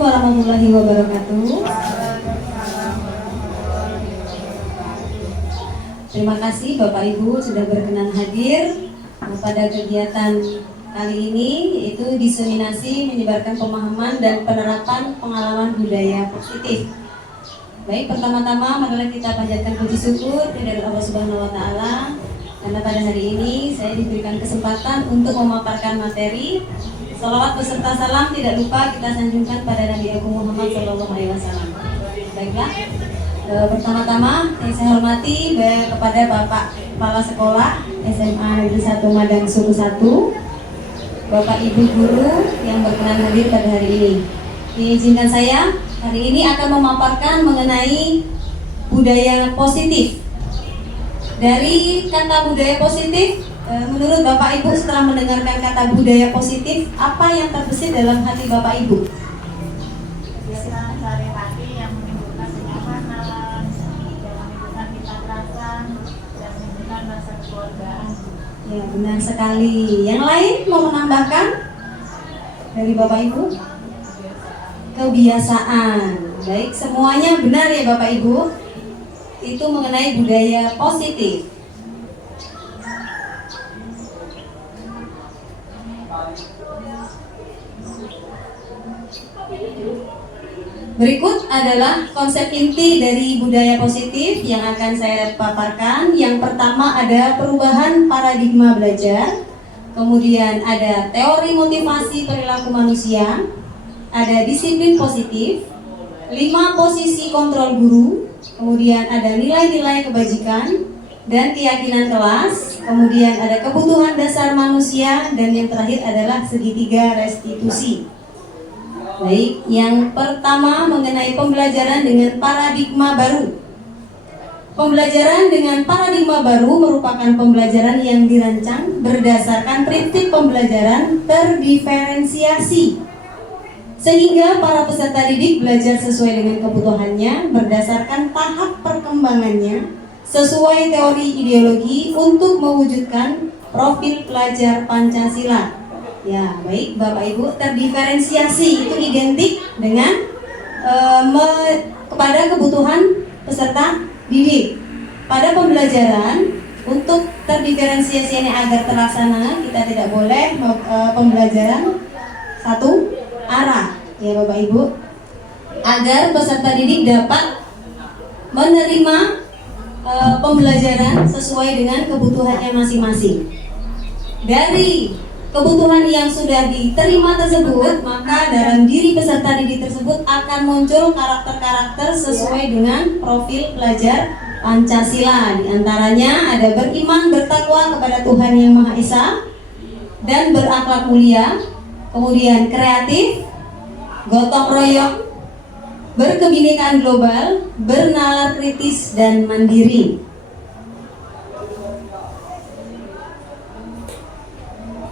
warahmatullahi wabarakatuh. Terima kasih Bapak Ibu sudah berkenan hadir pada kegiatan kali ini, yaitu diseminasi menyebarkan pemahaman dan penerapan pengalaman budaya positif. Baik, pertama-tama marilah kita panjatkan puji syukur kepada Allah Subhanahu wa taala karena pada hari ini saya diberikan kesempatan untuk memaparkan materi. Salawat beserta salam tidak lupa kita sanjungkan pada Nabi Agung Muhammad SAW. Baiklah, pertama-tama yang saya hormati kepada Bapak Kepala Sekolah SMA Negeri 1 Madang Sulu 1, Bapak Ibu Guru yang berkenan hadir pada hari ini. Diizinkan saya hari ini akan memaparkan mengenai budaya positif. Dari kata budaya positif, menurut Bapak Ibu setelah mendengarkan kata budaya positif, apa yang terbesit dalam hati Bapak Ibu? Kebiasaan sehari-hari yang menimbulkan kenyamanan, yang menimbulkan cita rasa, dan menimbulkan rasa kekeluargaan. Ya, benar sekali. Yang lain mau menambahkan dari Bapak Ibu? Kebiasaan. Baik, semuanya benar ya Bapak Ibu. Itu mengenai budaya positif. Berikut adalah konsep inti dari budaya positif yang akan saya paparkan. Yang pertama ada perubahan paradigma belajar, kemudian ada teori motivasi perilaku manusia, ada disiplin positif, 5 posisi kontrol guru, kemudian ada nilai-nilai kebajikan dan keyakinan kelas, kemudian ada kebutuhan dasar manusia, dan yang terakhir adalah segitiga restitusi. Baik, yang pertama mengenai pembelajaran dengan paradigma baru. Pembelajaran dengan paradigma baru merupakan pembelajaran yang dirancang berdasarkan prinsip pembelajaran terdiferensiasi, sehingga para peserta didik belajar sesuai dengan kebutuhannya berdasarkan tahap perkembangannya sesuai teori ideologi untuk mewujudkan profil pelajar Pancasila. Ya, baik Bapak Ibu, terdiferensiasi itu identik dengan kepada kebutuhan peserta didik. Pada pembelajaran, untuk terdiferensiasi ini agar terlaksana, kita tidak boleh pembelajaran satu arah, ya Bapak Ibu, agar peserta didik dapat menerima pembelajaran sesuai dengan kebutuhannya masing-masing. Dari kebutuhan yang sudah diterima tersebut, maka dalam diri peserta didik tersebut akan muncul karakter-karakter sesuai dengan profil pelajar Pancasila. Di antaranya ada beriman, bertakwa kepada Tuhan Yang Maha Esa, dan berakhlak mulia, kemudian kreatif, gotong royong, berkebinekaan global, bernalar kritis, dan mandiri.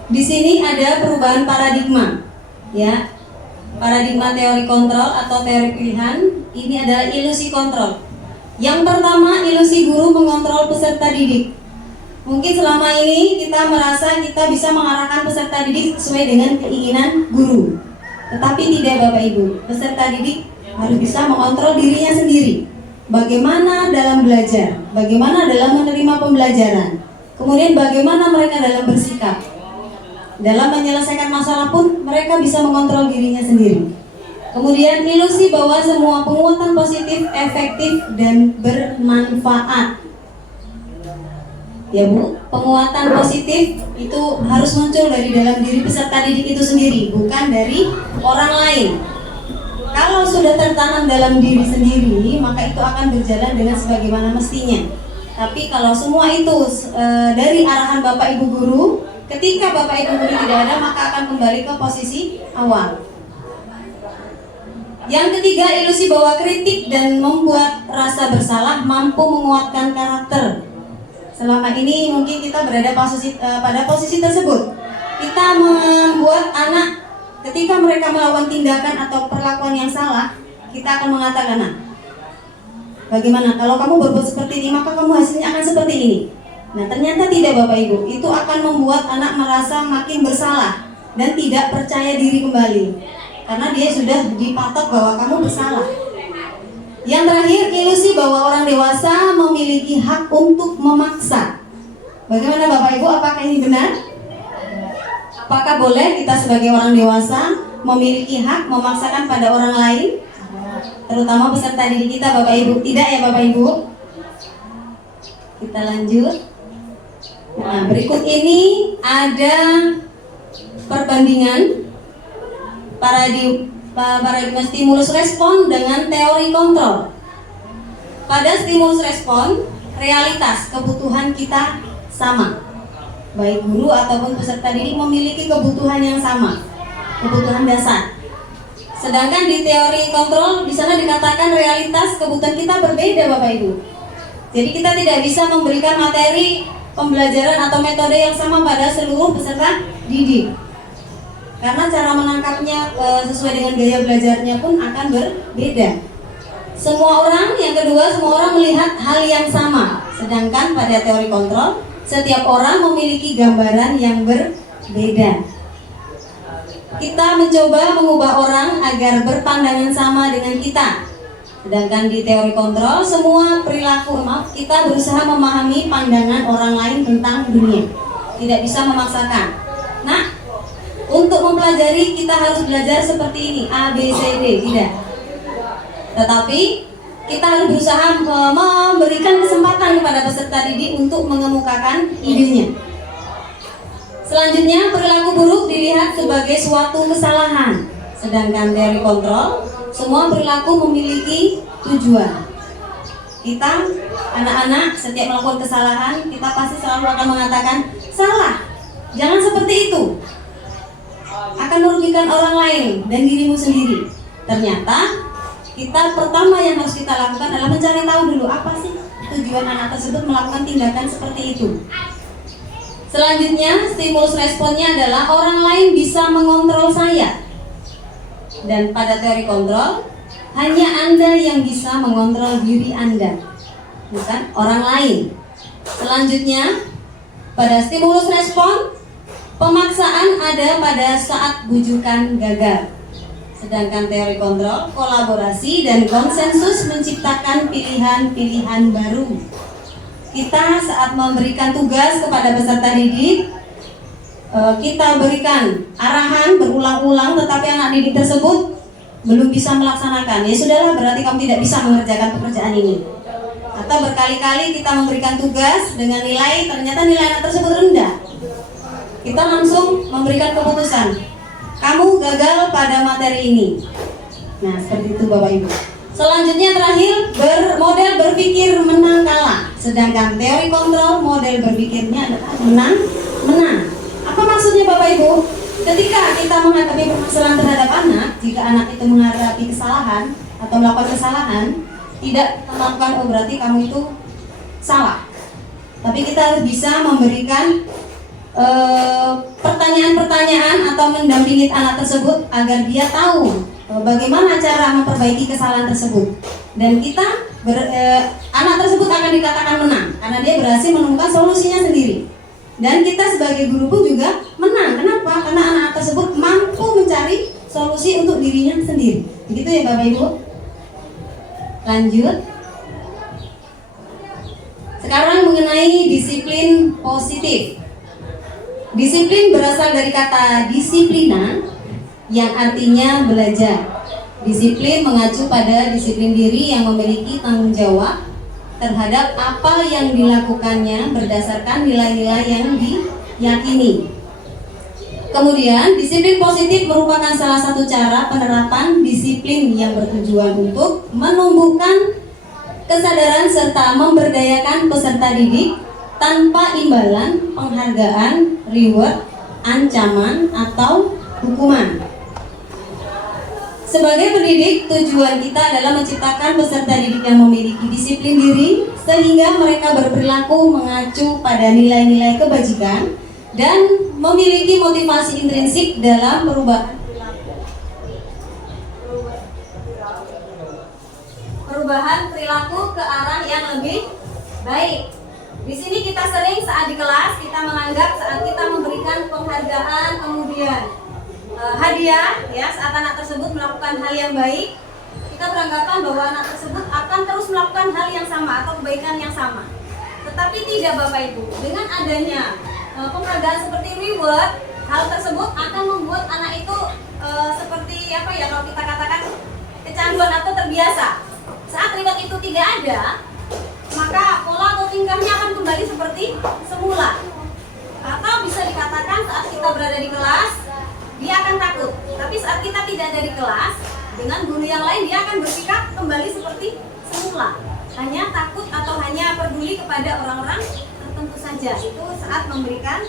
Di sini ada perubahan paradigma, ya. Paradigma teori kontrol atau teori pilihan ini adalah ilusi kontrol. Yang pertama, ilusi guru mengontrol peserta didik. Mungkin selama ini kita merasa kita bisa mengarahkan peserta didik sesuai dengan keinginan guru. Tetapi tidak Bapak Ibu, peserta didik harus bisa mengontrol dirinya sendiri. Bagaimana dalam belajar, bagaimana dalam menerima pembelajaran, kemudian bagaimana mereka dalam bersikap. Dalam menyelesaikan masalah pun mereka bisa mengontrol dirinya sendiri. Kemudian ilusi bahwa semua penguatan positif, efektif, dan bermanfaat. Ya Bu, penguatan positif itu harus muncul dari dalam diri peserta didik itu sendiri, bukan dari orang lain. Kalau sudah tertanam dalam diri sendiri, maka itu akan berjalan dengan sebagaimana mestinya. Tapi kalau semua itu dari arahan Bapak Ibu Guru, ketika Bapak Ibu Guru tidak ada, maka akan kembali ke posisi awal. Yang ketiga, ilusi bahwa kritik dan membuat rasa bersalah mampu menguatkan karakter. Selama ini mungkin kita berada pada posisi tersebut. Kita membuat anak ketika mereka melakukan tindakan atau perlakuan yang salah, kita akan mengatakan, nah, bagaimana kalau kamu berbuat seperti ini, maka kamu hasilnya akan seperti ini. Nah, ternyata tidak Bapak Ibu, itu akan membuat anak merasa makin bersalah dan tidak percaya diri kembali. karena dia sudah dipatok bahwa kamu bersalah. Yang terakhir, ilusi bahwa orang dewasa memiliki hak untuk memaksa. Bagaimana Bapak Ibu, apakah ini benar? Apakah boleh kita sebagai orang dewasa memiliki hak memaksakan pada orang lain? Terutama peserta didik kita Bapak Ibu. Tidak ya Bapak Ibu? Kita lanjut. Nah, berikut ini ada perbandingan paradigma stimulus respon dengan teori kontrol. Pada stimulus respon, realitas kebutuhan kita sama. Baik guru ataupun peserta didik memiliki kebutuhan yang sama, kebutuhan dasar. Sedangkan di teori kontrol di sana dikatakan realitas kebutuhan kita berbeda Bapak Ibu. Jadi kita tidak bisa memberikan materi pembelajaran atau metode yang sama pada seluruh peserta didik. Karena cara menangkapnya sesuai dengan gaya belajarnya pun akan berbeda. Semua orang, yang kedua, semua orang melihat hal yang sama. Sedangkan pada teori kontrol, setiap orang memiliki gambaran yang berbeda. Kita mencoba mengubah orang agar berpandangan sama dengan kita. Sedangkan di teori kontrol, semua perilaku kita berusaha memahami pandangan orang lain tentang dunia. Tidak bisa memaksakan. Nah, untuk mempelajari kita harus belajar seperti ini, A, B, C, D, tidak. Tetapi kita harus berusaha memberikan kesempatan kepada peserta didik untuk mengemukakan idenya. Selanjutnya, perilaku buruk dilihat sebagai suatu kesalahan. Sedangkan teori kontrol, semua perilaku memiliki tujuan. Kita, anak-anak, setiap melakukan kesalahan, kita pasti selalu akan mengatakan, salah, jangan seperti itu, akan merugikan orang lain dan dirimu sendiri. Ternyata kita pertama yang harus kita lakukan adalah mencari tahu dulu apa sih tujuan anak tersebut melakukan tindakan seperti itu. Selanjutnya, stimulus responnya adalah orang lain bisa mengontrol saya. Dan pada teori kontrol, hanya Anda yang bisa mengontrol diri Anda, bukan orang lain. Selanjutnya, pada stimulus respon, pemaksaan ada pada saat bujukan gagal. Sedangkan teori kontrol, kolaborasi dan konsensus menciptakan pilihan-pilihan baru. Kita saat memberikan tugas kepada peserta didik, kita berikan arahan berulang-ulang, tetapi anak didik tersebut belum bisa melaksanakan. Ya sudahlah, berarti kamu tidak bisa mengerjakan pekerjaan ini. Atau berkali-kali kita memberikan tugas dengan nilai, ternyata nilai anak tersebut rendah. Kita langsung memberikan keputusan, kamu gagal pada materi ini. Nah, seperti itu Bapak Ibu. Selanjutnya terakhir, model berpikir menang kalah. Sedangkan teori kontrol, model berpikirnya adalah menang. Apa maksudnya Bapak Ibu? Ketika kita menghadapi permasalahan terhadap anak, jika anak itu menghadapi kesalahan atau melakukan kesalahan, tidak kita melakukan, oh berarti kamu itu salah. Tapi kita harus bisa memberikan pertanyaan-pertanyaan atau mendampingi anak tersebut agar dia tahu bagaimana cara memperbaiki kesalahan tersebut. Dan kita anak tersebut akan dikatakan menang karena dia berhasil menemukan solusinya sendiri. Dan kita sebagai guru pun juga menang. Kenapa? Karena anak tersebut mampu mencari solusi untuk dirinya sendiri. Begitu ya Bapak Ibu. Lanjut. Sekarang mengenai disiplin positif. Disiplin berasal dari kata disiplina yang artinya belajar. Disiplin mengacu pada disiplin diri yang memiliki tanggung jawab terhadap apa yang dilakukannya berdasarkan nilai-nilai yang diyakini. Kemudian, disiplin positif merupakan salah satu cara penerapan disiplin yang bertujuan untuk menumbuhkan kesadaran serta memberdayakan peserta didik tanpa imbalan, penghargaan, reward, ancaman, atau hukuman. Sebagai pendidik, tujuan kita adalah menciptakan peserta didik yang memiliki disiplin diri sehingga mereka berperilaku mengacu pada nilai-nilai kebajikan dan memiliki motivasi intrinsik dalam perubahan perilaku ke arah yang lebih baik. Di sini kita sering saat di kelas kita menganggap saat kita memberikan penghargaan kemudian hadiah hadiah ya saat anak tersebut melakukan hal yang baik. Kita beranggapan bahwa anak tersebut akan terus melakukan hal yang sama atau kebaikan yang sama. Tetapi tidak Bapak Ibu, dengan adanya penghargaan seperti reward, hal tersebut akan membuat anak itu seperti apa ya, kalau kita katakan kecanduan atau terbiasa. Saat reward itu tidak ada, maka pola atau tingkahnya akan kembali seperti semula. Atau bisa dikatakan saat kita berada di kelas, dia akan takut. Tapi saat kita tidak ada di kelas, dengan guru yang lain dia akan bersikap kembali seperti semula. Hanya takut atau hanya peduli kepada orang-orang tertentu saja. Itu saat memberikan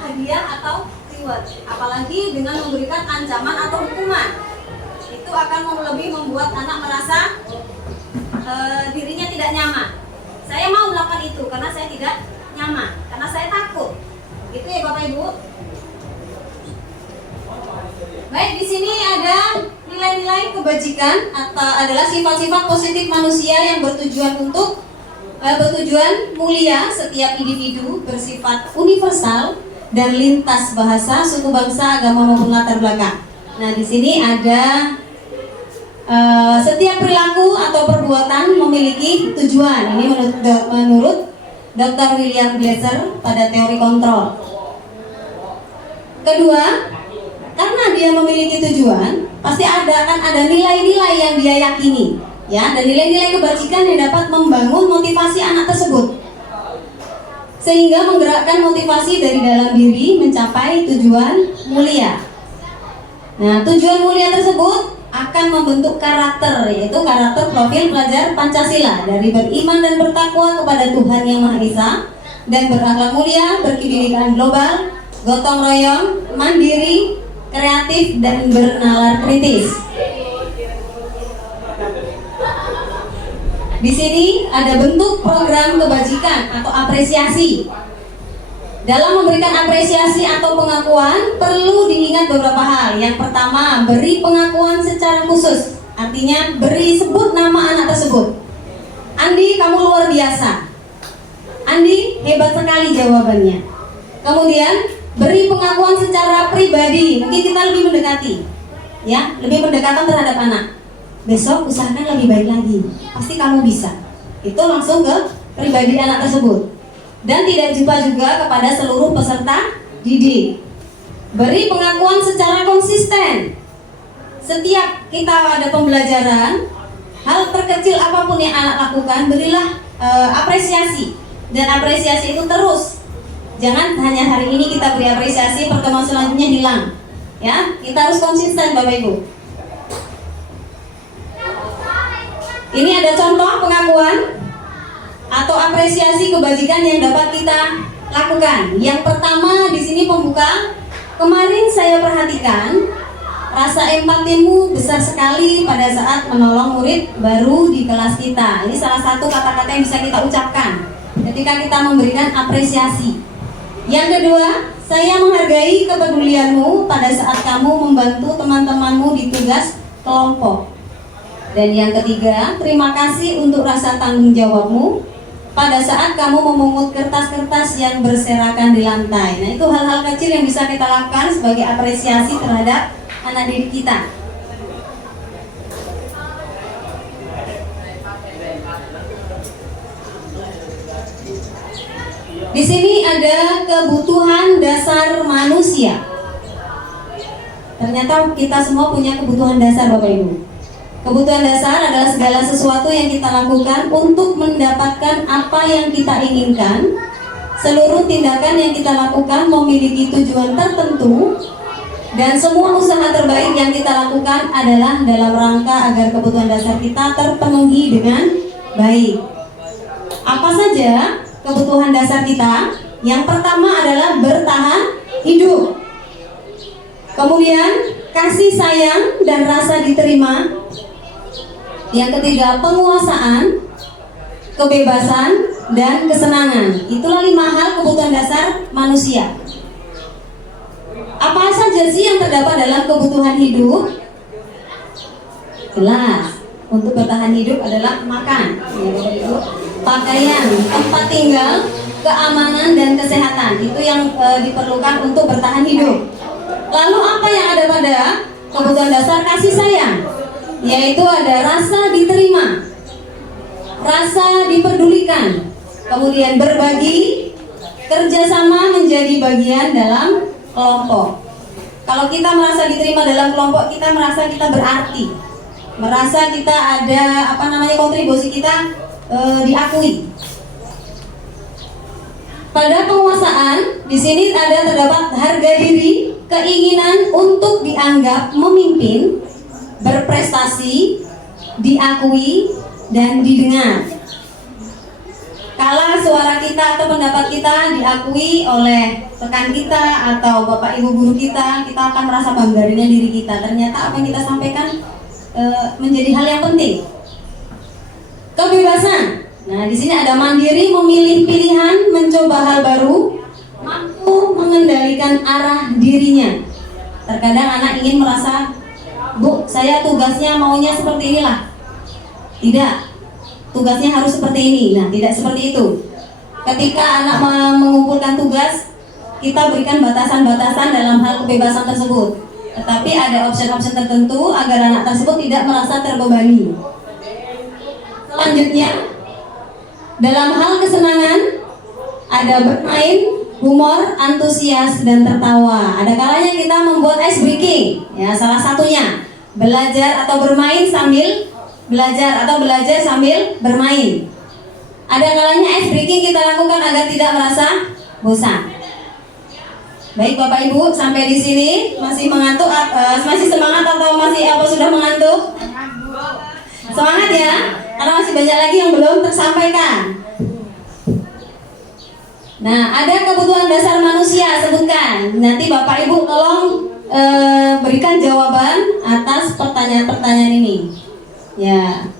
hadiah atau reward. Apalagi dengan memberikan ancaman atau hukuman, itu akan lebih membuat anak merasa dirinya tidak nyaman. Saya mau melakukan itu karena saya tidak nyaman, karena saya takut. Itu ya Bapak Ibu. Baik, di sini ada nilai-nilai kebajikan atau adalah sifat-sifat positif manusia yang bertujuan mulia setiap individu, bersifat universal dan lintas bahasa, suku, bangsa, agama maupun latar belakang. Nah, di sini ada setiap perilaku atau perbuatan memiliki tujuan. Ini menurut Dr. William Glasser pada teori kontrol. Kedua, karena dia memiliki tujuan, pasti akan ada nilai-nilai yang dia yakini, ya, dan nilai-nilai kebajikan yang dapat membangun motivasi anak tersebut, sehingga menggerakkan motivasi dari dalam diri mencapai tujuan mulia. Nah, tujuan mulia tersebut akan membentuk karakter, yaitu karakter profil pelajar Pancasila dari beriman dan bertakwa kepada Tuhan Yang Maha Esa dan berakhlak mulia, berkebinekaan global, gotong royong, mandiri, kreatif, dan bernalar kritis. Di sini ada bentuk program kebajikan atau apresiasi. Dalam memberikan apresiasi atau pengakuan perlu diingat beberapa hal. Yang pertama, beri pengakuan secara khusus. Artinya beri sebut nama anak tersebut. Andi, kamu luar biasa. Andi, hebat sekali jawabannya. Kemudian beri pengakuan secara pribadi. Mungkin kita lebih mendekati, ya, lebih pendekatan terhadap anak. Besok usahakan lebih baik lagi. Pasti kamu bisa. Itu langsung ke pribadi anak tersebut. Dan tidak lupa juga kepada seluruh peserta didik. Beri pengakuan secara konsisten. Setiap kita ada pembelajaran, hal terkecil apapun yang anak lakukan, berilah apresiasi. Dan apresiasi itu terus. Jangan hanya hari ini kita beri apresiasi, pertemuan selanjutnya hilang. Ya, kita harus konsisten Bapak Ibu. Ini ada contoh pengakuan atau apresiasi kebajikan yang dapat kita lakukan. Yang pertama di sini pembuka. Kemarin saya perhatikan rasa empatimu besar sekali pada saat menolong murid baru di kelas kita. Ini salah satu kata-kata yang bisa kita ucapkan ketika kita memberikan apresiasi. Yang kedua, saya menghargai kepedulianmu pada saat kamu membantu teman-temanmu di tugas kelompok. Dan yang ketiga, terima kasih untuk rasa tanggung jawabmu pada saat kamu memungut kertas-kertas yang berserakan di lantai. Nah, itu hal-hal kecil yang bisa kita lakukan sebagai apresiasi terhadap anak didik kita. Di sini ada kebutuhan dasar manusia. Ternyata kita semua punya kebutuhan dasar Bapak Ibu. Kebutuhan dasar adalah segala sesuatu yang kita lakukan untuk mendapatkan apa yang kita inginkan. Seluruh tindakan yang kita lakukan memiliki tujuan tertentu, dan semua usaha terbaik yang kita lakukan adalah dalam rangka agar kebutuhan dasar kita terpenuhi dengan baik. Apa saja kebutuhan dasar kita? Yang pertama adalah bertahan hidup. Kemudian kasih sayang dan rasa diterima. Yang ketiga, penguasaan, kebebasan, dan kesenangan. Itulah 5 hal kebutuhan dasar manusia. Apa saja sih yang terdapat dalam kebutuhan hidup? Jelas, untuk bertahan hidup adalah makan, pakaian, tempat tinggal, keamanan, dan kesehatan. Itu yang diperlukan untuk bertahan hidup. Lalu apa yang ada pada kebutuhan dasar kasih sayang? Yaitu ada rasa diterima, rasa dipedulikan, kemudian berbagi, kerjasama menjadi bagian dalam kelompok. Kalau kita merasa diterima dalam kelompok, kita merasa kita berarti, merasa kita ada kontribusi kita diakui. Pada penguasaan, di sini terdapat harga diri, keinginan untuk dianggap memimpin, berprestasi, diakui, dan didengar. Kala suara kita atau pendapat kita diakui oleh rekan kita atau bapak ibu guru kita akan merasa bangga dengan diri kita. Ternyata apa yang kita sampaikan menjadi hal yang penting. Kebebasan. Nah, di sini ada mandiri, memilih pilihan, mencoba hal baru, mampu mengendalikan arah dirinya. Terkadang anak ingin merasa, Bu, saya tugasnya maunya seperti inilah. Tidak, tugasnya harus seperti ini. Nah, tidak seperti itu. Ketika anak mengumpulkan tugas, kita berikan batasan-batasan dalam hal kebebasan tersebut. Tetapi ada opsi-opsi tertentu agar anak tersebut tidak merasa terbebani. Selanjutnya, dalam hal kesenangan, ada bermain, humor, antusias, dan tertawa. Ada kalanya kita membuat ice breaking. Ya, salah satunya belajar atau bermain sambil belajar atau belajar sambil bermain. Ada kalanya ice breaking kita lakukan agar tidak merasa bosan. Baik Bapak Ibu, sampai di sini masih mengantuk, masih semangat atau masih sudah mengantuk? Semangat ya, karena masih banyak lagi yang belum tersampaikan. Nah, ada kebutuhan dasar manusia, sebutkan. Nanti Bapak Ibu tolong berikan jawaban atas pertanyaan-pertanyaan ini. Ya,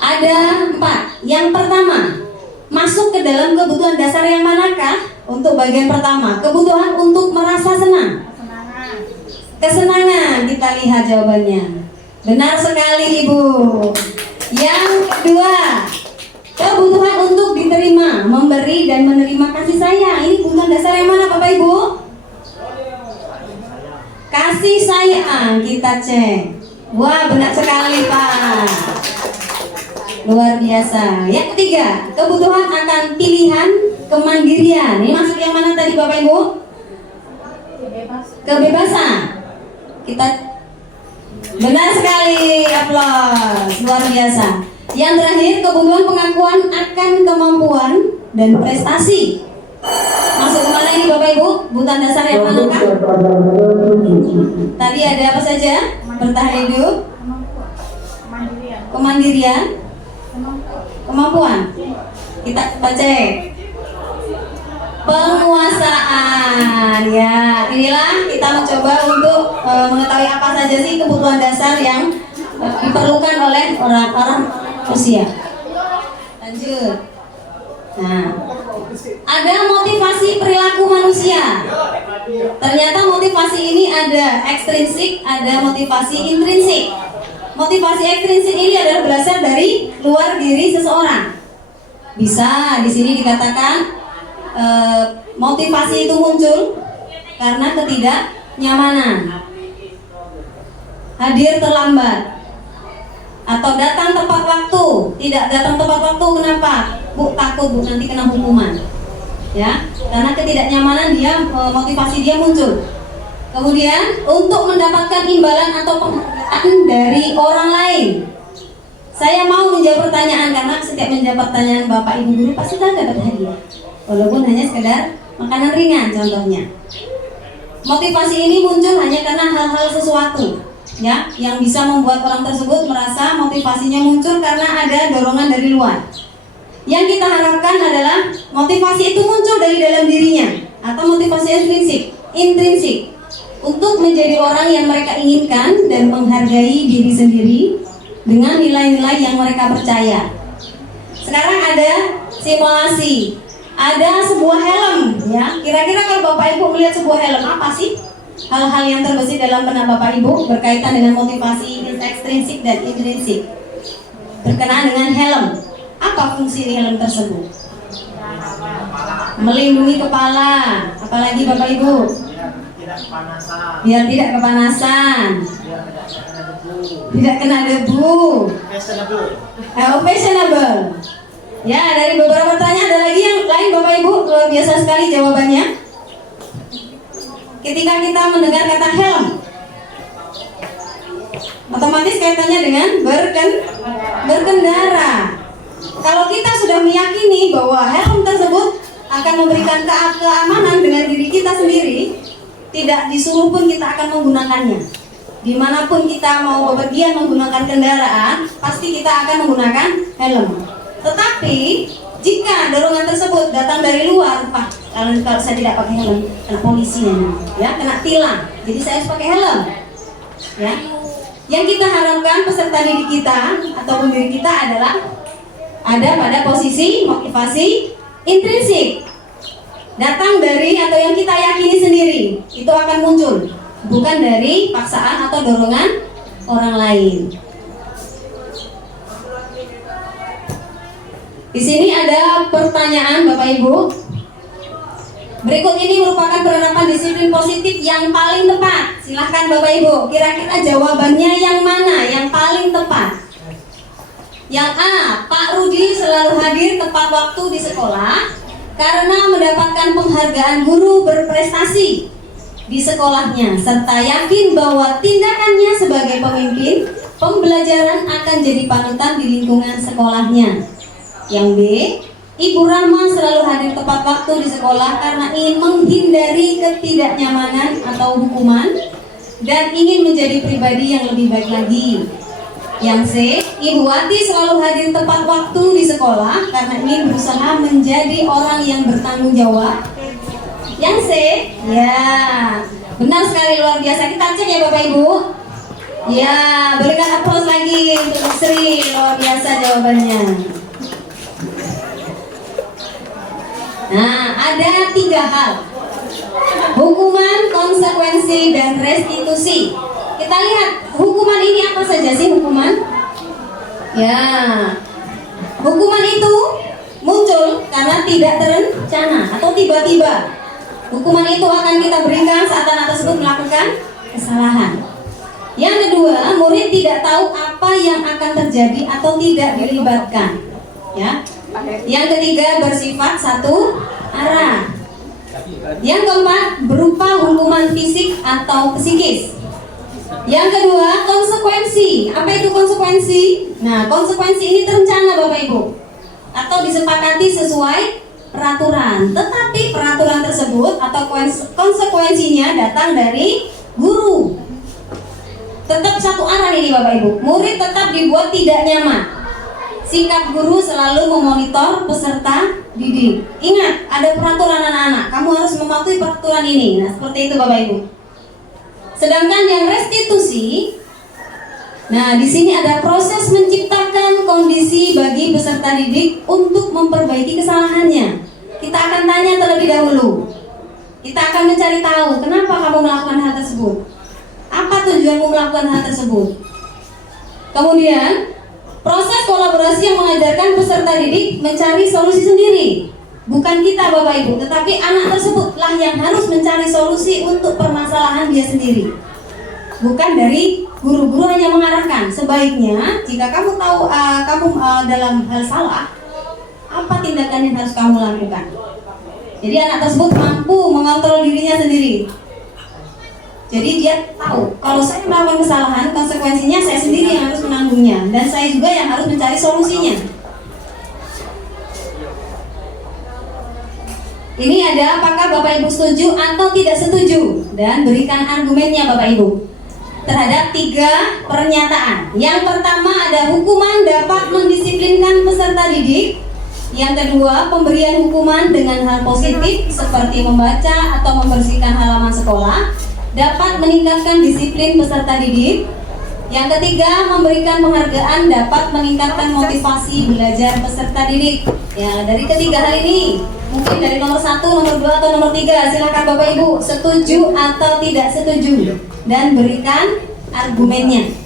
ada 4. Yang pertama, masuk ke dalam kebutuhan dasar yang manakah? Untuk bagian pertama, kebutuhan untuk merasa senang. Kesenangan, kita lihat jawabannya. Benar sekali Ibu. Yang kedua, kebutuhan untuk diterima, memberi dan menerima kasih sayang. Ini kebutuhan dasar yang mana Bapak Ibu? Kasih sayang, kita cek. Wah, benar sekali Pak. Luar biasa. Yang ketiga, kebutuhan akan pilihan kemandirian. Ini masuk yang mana tadi Bapak Ibu? Kebebasan. Kita benar sekali, aplaus. Luar biasa. Yang terakhir, kebutuhan pengakuan akan kemampuan dan prestasi. Masuk kemana ini Bapak Ibu? Kebutuhan dasar yang manakah? Tadi ada apa saja? Bertahan hidup, kemandirian, kemampuan. Kita baca. Penguasaan. Ya, inilah kita mencoba untuk mengetahui apa saja sih kebutuhan dasar yang diperlukan oleh orang-orang usia. Lanjut. Nah, ada motivasi perilaku manusia. Ternyata motivasi ini ada ekstrinsik, ada motivasi intrinsik. Motivasi ekstrinsik ini adalah berasal dari luar diri seseorang. Bisa di sini dikatakan motivasi itu muncul karena ketidaknyamanan, hadir terlambat, atau datang tepat waktu. Tidak datang tepat waktu, kenapa? Bu, takut Bu nanti kena hukuman. Ya, karena ketidaknyamanan dia, motivasi dia muncul. Kemudian untuk mendapatkan imbalan atau penghargaan dari orang lain. Saya mau menjawab pertanyaan karena setiap menjawab pertanyaan Bapak Ibu guru pasti kan dapat hadiah. Walaupun hanya sekedar makanan ringan contohnya. Motivasi ini muncul hanya karena hal-hal sesuatu ya yang bisa membuat orang tersebut merasa motivasinya muncul karena ada dorongan dari luar. Yang kita harapkan adalah motivasi itu muncul dari dalam dirinya atau motivasi intrinsik untuk menjadi orang yang mereka inginkan dan menghargai diri sendiri dengan nilai-nilai yang mereka percaya. Sekarang ada simulasi. Ada sebuah helm ya. Kira-kira kalau Bapak Ibu melihat sebuah helm, apa sih hal-hal yang terbesit dalam benak Bapak Ibu berkaitan dengan motivasi ekstrinsik dan intrinsik berkenaan dengan helm? Apa fungsi helm tersebut? Melindungi kepala. Apalagi Bapak Ibu? kepanasan. Biar tidak kepanasan. Biar tidak kena debu. Tidak kena debu. Fashionable. Fashionable. Ya, dari beberapa pertanyaan ada lagi yang lain Bapak Ibu, luar biasa sekali jawabannya. Ketika kita mendengar kata helm, otomatis kaitannya dengan berkendara. Kalau kita sudah meyakini bahwa helm tersebut akan memberikan keamanan dengan diri kita sendiri, tidak disuruh pun kita akan menggunakannya. Dimanapun kita mau bepergian menggunakan kendaraan, pasti kita akan menggunakan helm. Tetapi jika dorongan tersebut datang dari luar, Pak, kalau saya tidak pakai helm, kena polisi ya, kena tilang. Jadi saya harus pakai helm. Ya. Yang kita harapkan peserta didik kita atau diri kita adalah ada pada posisi motivasi intrinsik, datang dari atau yang kita yakini sendiri, itu akan muncul, bukan dari paksaan atau dorongan orang lain. Di sini ada pertanyaan Bapak Ibu. Berikut ini merupakan penerapan disiplin positif yang paling tepat. Silahkan Bapak Ibu, kira-kira jawabannya yang mana yang paling tepat? Yang A, Pak Rudi selalu hadir tepat waktu di sekolah karena mendapatkan penghargaan guru berprestasi di sekolahnya, serta yakin bahwa tindakannya sebagai pemimpin pembelajaran akan jadi panutan di lingkungan sekolahnya. Yang B, Ibu Rahma selalu hadir tepat waktu di sekolah karena ingin menghindari ketidaknyamanan atau hukuman dan ingin menjadi pribadi yang lebih baik lagi. Yang C, Ibu Wati selalu hadir tepat waktu di sekolah karena ingin berusaha menjadi orang yang bertanggung jawab. Yang C, ya, benar sekali, luar biasa. Kita cek ya Bapak Ibu. Ya, berikan aplaus lagi untuk Sri, luar biasa jawabannya. Nah, ada 3 hal: hukuman, konsekuensi, dan restitusi. Kita lihat hukuman ini apa saja sih hukuman? Ya, hukuman itu muncul karena tidak terencana atau tiba-tiba. Hukuman itu akan kita berikan saat anak tersebut melakukan kesalahan. Yang kedua, murid tidak tahu apa yang akan terjadi atau tidak dilibatkan. Ya. Yang ketiga, bersifat satu arah. Yang keempat, berupa hukuman fisik atau psikis. Yang kedua, konsekuensi. Apa itu konsekuensi? Nah, konsekuensi ini terencana Bapak Ibu, atau disepakati sesuai peraturan. Tetapi peraturan tersebut atau konsekuensinya datang dari guru. Tetap satu arah ini Bapak Ibu. Murid tetap dibuat tidak nyaman. Sikap guru selalu memonitor peserta didik. Ingat, ada peraturan anak-anak. Kamu harus mematuhi peraturan ini. Nah, seperti itu Bapak Ibu. Sedangkan yang restitusi, nah di sini ada proses menciptakan kondisi bagi peserta didik untuk memperbaiki kesalahannya. Kita akan tanya terlebih dahulu. Kita akan mencari tahu kenapa kamu melakukan hal tersebut. Apa tujuanmu melakukan hal tersebut? Kemudian proses kolaborasi yang mengajarkan peserta didik mencari solusi sendiri. Bukan kita Bapak Ibu, tetapi anak tersebutlah yang harus mencari solusi untuk permasalahan dia sendiri. Bukan dari guru-guru hanya mengarahkan. Sebaiknya jika kamu tahu kamu dalam hal salah, apa tindakan yang harus kamu lakukan. Jadi anak tersebut mampu mengontrol dirinya sendiri. Jadi dia tahu kalau saya melakukan kesalahan, konsekuensinya saya sendiri yang harus menanggungnya, dan saya juga yang harus mencari solusinya. Ini ada apakah Bapak Ibu setuju atau tidak setuju, dan berikan argumennya Bapak Ibu terhadap 3 pernyataan. Yang pertama ada hukuman dapat mendisiplinkan peserta didik. Yang kedua, pemberian hukuman dengan hal positif seperti membaca atau membersihkan halaman sekolah dapat meningkatkan disiplin peserta didik. Yang ketiga, memberikan penghargaan dapat meningkatkan motivasi belajar peserta didik. Ya, dari ketiga hal ini, mungkin dari nomor 1, nomor 2, atau nomor 3, silakan Bapak Ibu setuju atau tidak setuju dan berikan argumennya.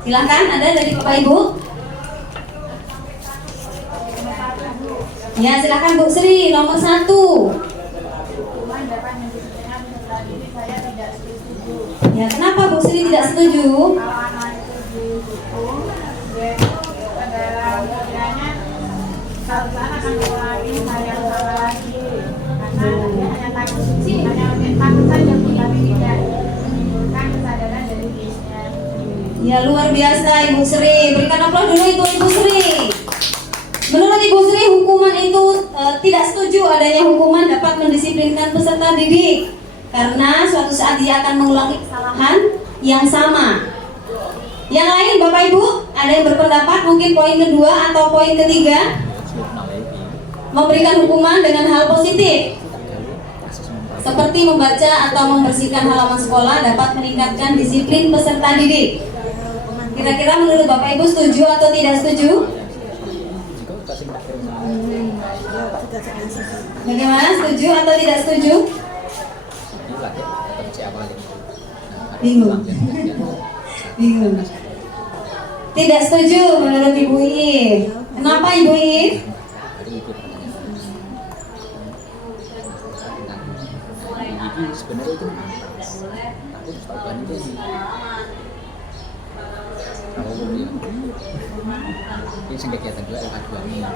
Silakan, ada dari Bapak Ibu. Ya, silakan Bu Sri, nomor 1. Hukuman dapat mendisiplinkan peserta didik, saya tidak Ya, kenapa Bu Sri tidak setuju? Kalau anak itu dihukum, dia itu adalah kiranya suatu saat akan mengulangi hal yang sama lagi. Karena dia hanya takut saja, Bu, tapi tidak menimbulkan kesadaran dari dirinya sendiri. Ya, luar biasa Ibu Sri. Berikan aplaus dulu itu Ibu Sri. Menurut Ibu Sri, hukuman itu tidak setuju adanya hukuman dapat mendisiplinkan peserta didik karena suatu saat dia akan mengulangi kesalahan yang sama. Yang lain Bapak Ibu, ada yang berpendapat mungkin poin kedua atau poin ketiga memberikan hukuman dengan hal positif seperti membaca atau membersihkan halaman sekolah dapat meningkatkan disiplin peserta didik. Kira-kira menurut Bapak Ibu setuju atau tidak setuju? Bagaimana, setuju atau tidak setuju? Bingung. Bingung. Tidak setuju menurut Ibu Iif. Kenapa Ibu Iif? Sebenarnya itu aku coba itu ini kegiatan juga ada keduanya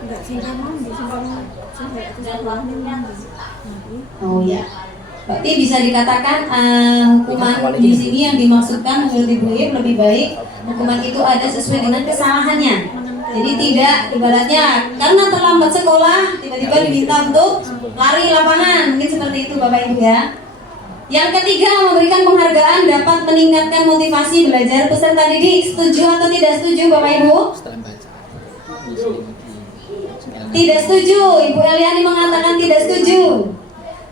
enggak singkaman di singkaman sampai itu sekolahnya. Oh ya. Berarti bisa dikatakan hukuman di sini yang dimaksudkan menurut Ibu Iif lebih baik hukuman itu ada sesuai dengan kesalahannya. Jadi tidak ibaratnya karena terlambat sekolah tiba-tiba diminta untuk lari lapangan, mungkin seperti itu Bapak Ibu ya. Yang ketiga, memberikan penghargaan dapat meningkatkan motivasi belajar peserta didik. Setuju atau tidak setuju Bapak Ibu? setelah baca Tidak setuju. Ibu Eliani mengatakan tidak setuju.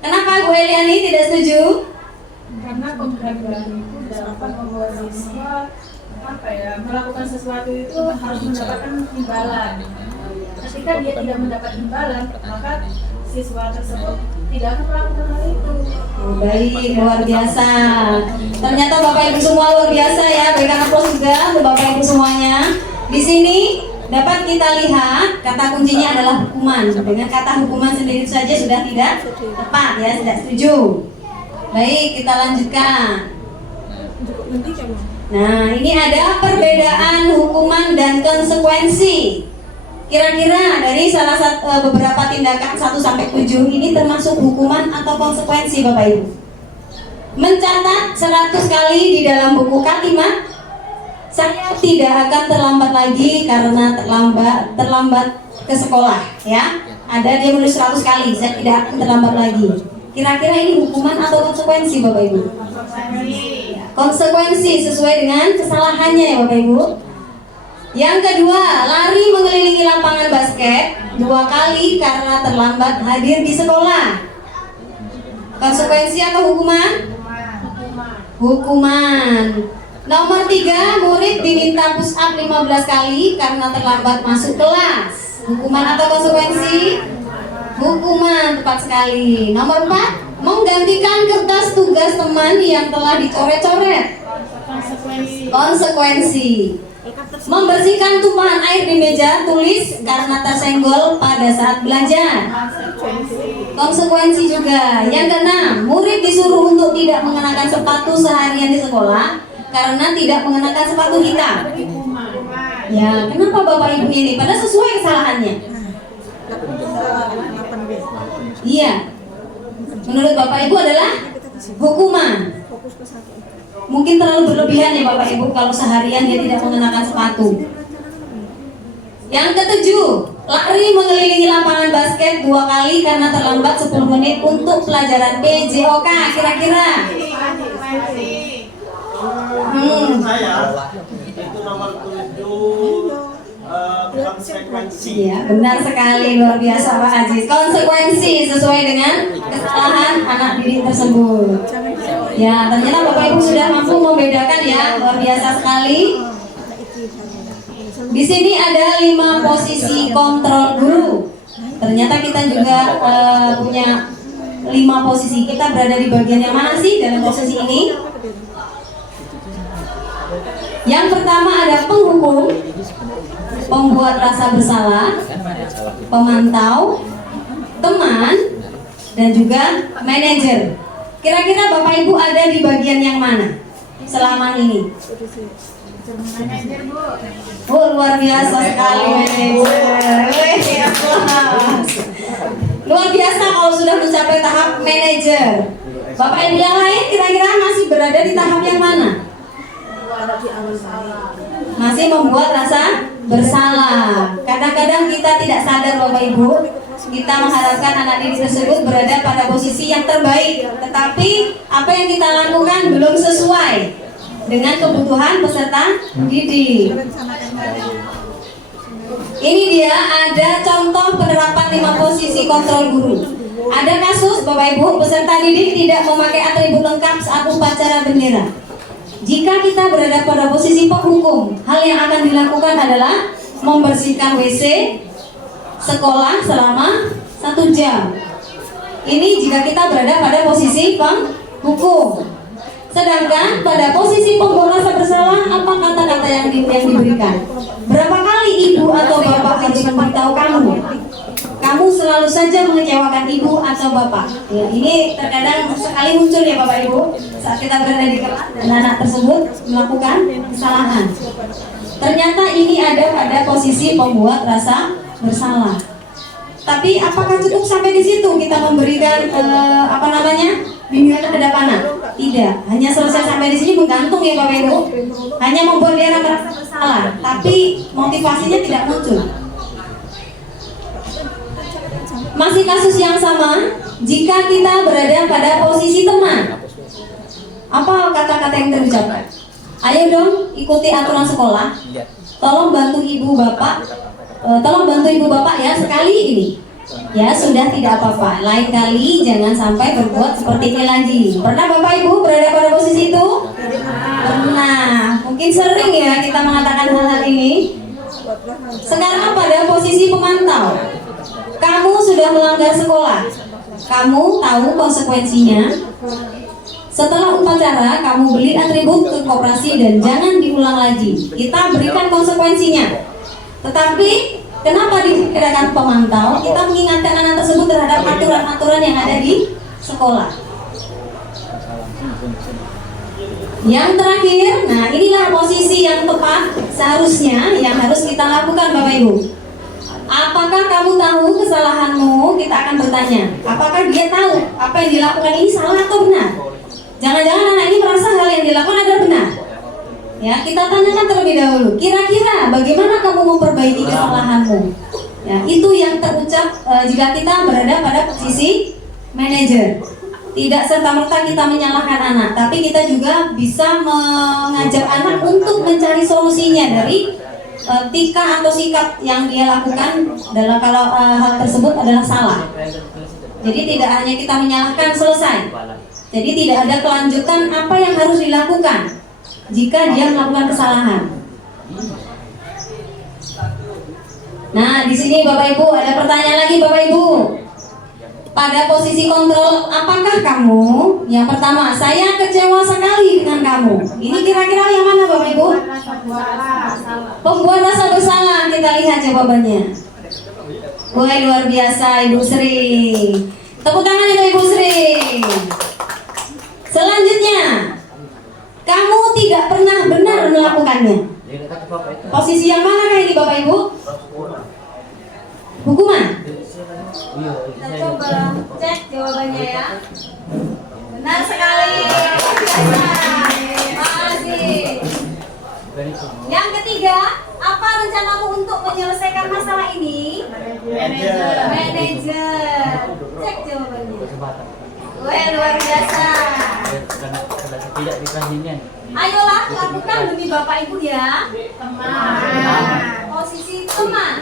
Kenapa Ibu Eliani tidak setuju? Karena penghargaan itu dapat membuat siswa melakukan sesuatu itu harus mendapatkan imbalan. Ketika dia tidak mendapat imbalan, maka siswa tersebut tidak akan melakukan hal itu. Oh, baik, luar biasa. Ternyata Bapak Ibu semua luar biasa ya. Berikan aplaus juga untuk Bapak Ibu semuanya. Di sini dapat kita lihat kata kuncinya adalah hukuman. Dengan kata hukuman sendiri saja sudah tidak tepat ya, tidak setuju. Baik, kita lanjutkan. Nah, ini ada perbedaan hukuman dan konsekuensi. Kira-kira dari salah satu beberapa tindakan 1 sampai 7 ini termasuk hukuman atau konsekuensi Bapak Ibu? Mencatat 100 kali di dalam buku kalimat, saya tidak akan terlambat lagi karena terlambat ke sekolah ya. Ada dia menulis 100 kali, saya tidak akan terlambat lagi. Kira-kira ini hukuman atau konsekuensi Bapak Ibu? Konsekuensi sesuai dengan kesalahannya ya Bapak Ibu. Yang kedua, lari mengelilingi lapangan basket 2 kali karena terlambat hadir di sekolah. Konsekuensi atau hukuman? Hukuman. Nomor 3, murid diminta push up 15 kali karena terlambat masuk kelas. Hukuman atau konsekuensi? Hukuman, tepat sekali. Nomor 4, menggantikan kertas tugas teman yang telah dicoret-coret. Konsekuensi. Membersihkan tumpahan air di meja tulis karena tersenggol pada saat belajar. Konsekuensi juga. Yang keenam, murid disuruh untuk tidak mengenakan sepatu seharian di sekolah karena tidak mengenakan sepatu hitam. Ya, kenapa Bapak Ibu ini? Padahal sesuai kesalahannya. Iya. Menurut Bapak Ibu adalah hukuman. Mungkin terlalu berlebihan ya Bapak Ibu kalau seharian dia tidak mengenakan sepatu. Yang ketujuh, lari mengelilingi lapangan basket 2 kali karena terlambat 10 menit untuk pelajaran PJOK. Kira-kira Saya itu nomor 7 konsekuensi. Iya, benar sekali, luar biasa Pak Aziz. Konsekuensi sesuai dengan kesalahan anak didik tersebut. Ya, ternyata Bapak Ibu sudah mampu membedakan ya, luar biasa sekali. Di sini ada 5 posisi kontrol guru. Ternyata kita juga punya 5 posisi. Kita berada di bagian yang mana sih dalam posisi ini? Yang pertama ada penghukum, pembuat rasa bersalah, pemantau, teman, dan juga manajer. Kira-kira Bapak Ibu ada di bagian yang mana selama ini? Manajer Bu. Oh, luar biasa sekali manajer. Wih, aplaus. Luar biasa kalau sudah mencapai tahap manajer. Bapak Ibu yang lain kira-kira masih berada di tahap yang mana? Masih membuat rasa bersalah. Kadang-kadang kita tidak sadar Bapak Ibu, kita mengharapkan anak didik tersebut berada pada posisi yang terbaik, tetapi apa yang kita lakukan belum sesuai dengan kebutuhan peserta didik. Ini dia ada contoh penerapan 5 posisi kontrol guru. Ada kasus Bapak Ibu, peserta didik tidak memakai atribut lengkap saat upacara bendera. Jika kita berada pada posisi penghukum, hal yang akan dilakukan adalah membersihkan WC sekolah selama 1 jam. Ini jika kita berada pada posisi penghukum. Sedangkan pada posisi pembuat rasa bersalah, apa kata-kata yang diberikan? Berapa kali ibu atau bapak harus memberitahu kamu? Kamu selalu saja mengecewakan ibu atau bapak. Ya, ini terkadang sekali muncul ya Bapak Ibu saat kita berada di kelas dan anak tersebut melakukan kesalahan. Ternyata ini ada pada posisi pembuat rasa bersalah. Tapi apakah cukup sampai di situ kita memberikan bimbingan terhadap anak? Tidak, hanya selesai sampai di sini menggantung ya Bapak Ibu. Hanya membuat dia merasa bersalah, tapi motivasinya tidak muncul. Masih kasus yang sama, jika kita berada pada posisi teman, apa kata-kata yang terucapkan? Ayo dong ikuti aturan sekolah. Tolong bantu ibu bapak, ya sekali ini. Ya sudah tidak apa-apa. Lain kali jangan sampai berbuat seperti ini lagi. Pernah Bapak Ibu berada pada posisi itu? Pernah. Mungkin sering ya kita mengatakan hal-hal ini. Sekarang pada posisi pemantau. Kamu sudah melanggar sekolah. Kamu tahu konsekuensinya. Setelah upacara, kamu beli atribut ke koperasi dan jangan diulang lagi. Kita berikan konsekuensinya. Tetapi kenapa dikirakan pemantau? Kita mengingatkan anak tersebut terhadap aturan-aturan yang ada di sekolah. Yang terakhir, nah inilah posisi yang tepat seharusnya yang harus kita lakukan Bapak Ibu. Apakah kamu tahu kesalahanmu? Kita akan bertanya. Apakah dia tahu apa yang dilakukan ini salah atau benar? Jangan-jangan anak ini merasa hal yang dilakukan adalah benar. Ya, kita tanyakan terlebih dahulu. Kira-kira bagaimana kamu memperbaiki kesalahanmu? Ya, itu yang terucap jika kita berada pada posisi manajer. Tidak serta-merta kita menyalahkan anak, tapi kita juga bisa mengajak anak untuk mencari solusinya dari tingkah atau sikap yang dia lakukan dalam kalau hal tersebut adalah salah. Jadi tidak hanya kita menyalahkan selesai. Jadi tidak ada kelanjutan apa yang harus dilakukan jika dia melakukan kesalahan. Nah, di sini Bapak Ibu ada pertanyaan lagi Bapak Ibu. Pada posisi kontrol, apakah kamu? Yang pertama, saya kecewa sekali dengan kamu. Ini kira-kira yang mana Bapak Ibu? Pembuat rasa bersalah. Kita lihat jawabannya. Wah, luar biasa Ibu Sri. Tepuk tangan untuk Ibu Sri. Selanjutnya, kamu tidak pernah benar melakukannya. Posisi yang mana ini Bapak Ibu? Hukuman. Kita coba cek jawabannya ya. Benar sekali. Terima kasih. Yang ketiga, apa rencanamu untuk menyelesaikan masalah ini? Manajer. Cek jawabannya. Wah, luar biasa. Ayolah lakukan demi Bapak Ibu ya. Teman. Posisi teman.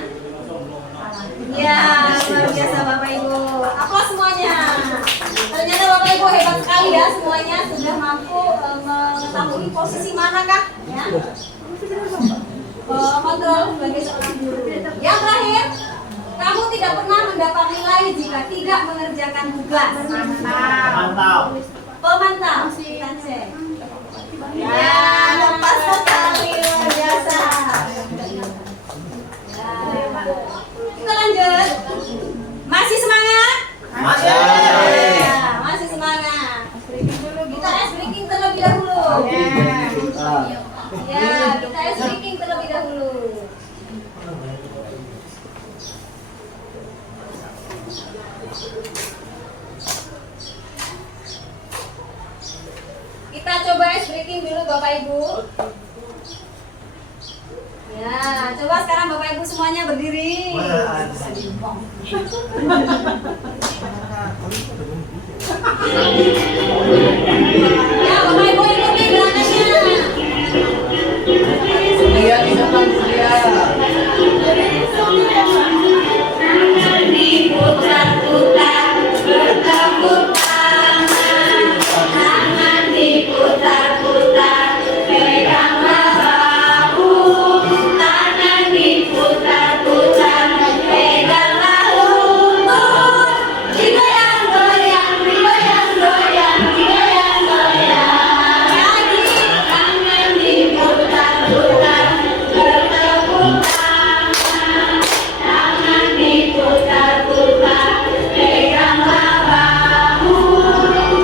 Ya, luar biasa Bapak Ibu. Aplaus semuanya. Ternyata Bapak Ibu hebat sekali ya, semuanya sudah mampu mengetahui posisi manakah ya. Kontrol sebagai seorang guru. Yang terakhir, kamu tidak pernah mendapat nilai jika tidak mengerjakan tugas. Mantap. Pemantau. Kita cek. Ya, lepas sekali, luar biasa. Kita lanjut. Masih semangat? Masih. Ya, masih semangat. briefing dulu Bapak Ibu. Ya, coba sekarang Bapak Ibu semuanya berdiri. Ya, Bapak Ibu ikuti gerakannya. Iya, di depan saya. Diputar-putar, bertepuk tangan, tangan diputar-putar, peganglah bahu, tangan diputar-putar, peganglah lutut, digoyang-goyang, digoyang-goyang, digoyang-goyang, kaki, tangan diputar-putar, bertepuk tangan, tangan diputar-putar, peganglah bahu,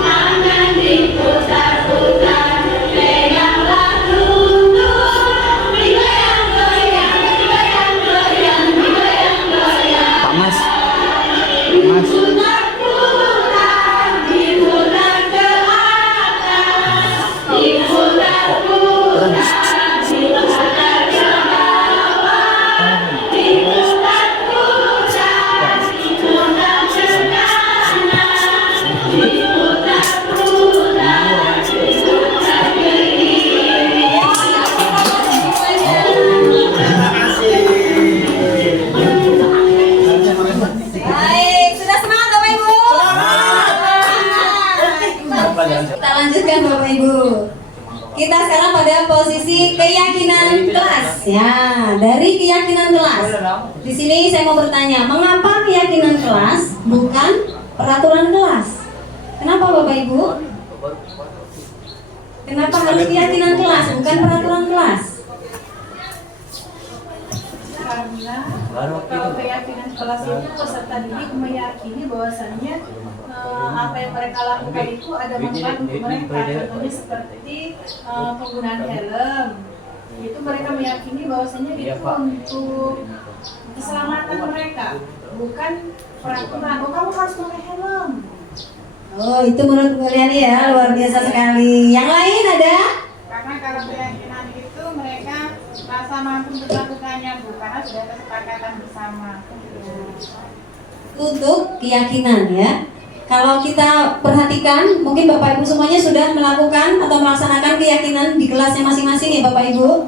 tangan diputar-putar, peganglah lutut, digoyang-goyang, digoyang-goyang, digoyang-goyang. Pak Mas. Diputar-putar, diputar ke atas, diputar-putar, diputar ke bawah, diputar-putar, diputar ke kanan, diputar-putar, diputar ke kiri. Terima kasih. Baik, sudah semangat Bapak Ibu? Kita lanjutkan Bapak Ibu. Kita sekarang pada posisi keyakinan kelas. Ya, dari keyakinan kelas. Di sini saya mau bertanya, mengapa keyakinan kelas bukan peraturan kelas? Kenapa Bapak Ibu? Kenapa harus keyakinan kelas bukan peraturan kelas? Karena kalau keyakinan kelas itu peserta didik meyakini bahwasannya apa yang mereka lakukan itu ada manfaat untuk mereka. Contohnya seperti penggunaan helm. Itu mereka meyakini bahwasannya itu untuk keselamatan mereka, bukan peraturan. Oh, kamu harus pakai helm. Oh, itu menurut kalian ya, luar biasa sekali. Yang lain ada? Karena kalau keyakinan itu mereka rasa mampu untuk melakukannya, Bu, karena sudah ada kesepakatan bersama. Untuk keyakinan ya. Kalau kita perhatikan, mungkin Bapak Ibu semuanya sudah melakukan atau melaksanakan keyakinan di kelasnya masing-masing ya Bapak Ibu.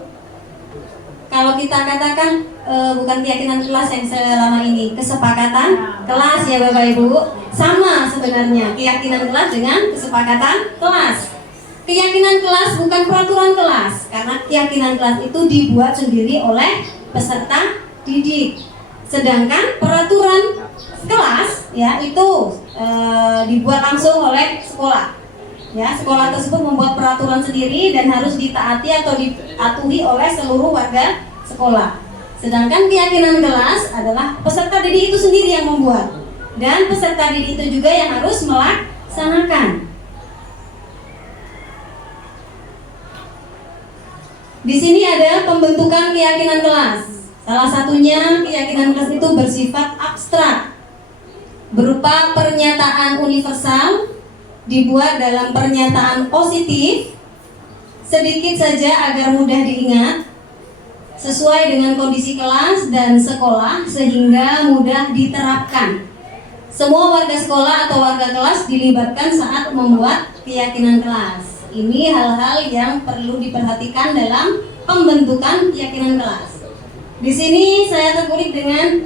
Kalau kita katakan bukan keyakinan kelas yang selama ini, kesepakatan kelas ya Bapak Ibu. Sama sebenarnya keyakinan kelas dengan kesepakatan kelas. Keyakinan kelas bukan peraturan kelas, karena keyakinan kelas itu dibuat sendiri oleh peserta didik. Sedangkan peraturan kelas ya itu dibuat langsung oleh sekolah. Ya, sekolah tersebut membuat peraturan sendiri dan harus ditaati atau dipatuhi oleh seluruh warga sekolah. Sedangkan keyakinan kelas adalah peserta didik itu sendiri yang membuat, dan peserta didik itu juga yang harus melaksanakan. Di sini ada pembentukan keyakinan kelas. Salah satunya keyakinan kelas itu bersifat abstrak, berupa pernyataan universal, dibuat dalam pernyataan positif, sedikit saja agar mudah diingat, sesuai dengan kondisi kelas dan sekolah sehingga mudah diterapkan. Semua warga sekolah atau warga kelas dilibatkan saat membuat keyakinan kelas. Ini hal-hal yang perlu diperhatikan dalam pembentukan keyakinan kelas. Di sini saya terkulik dengan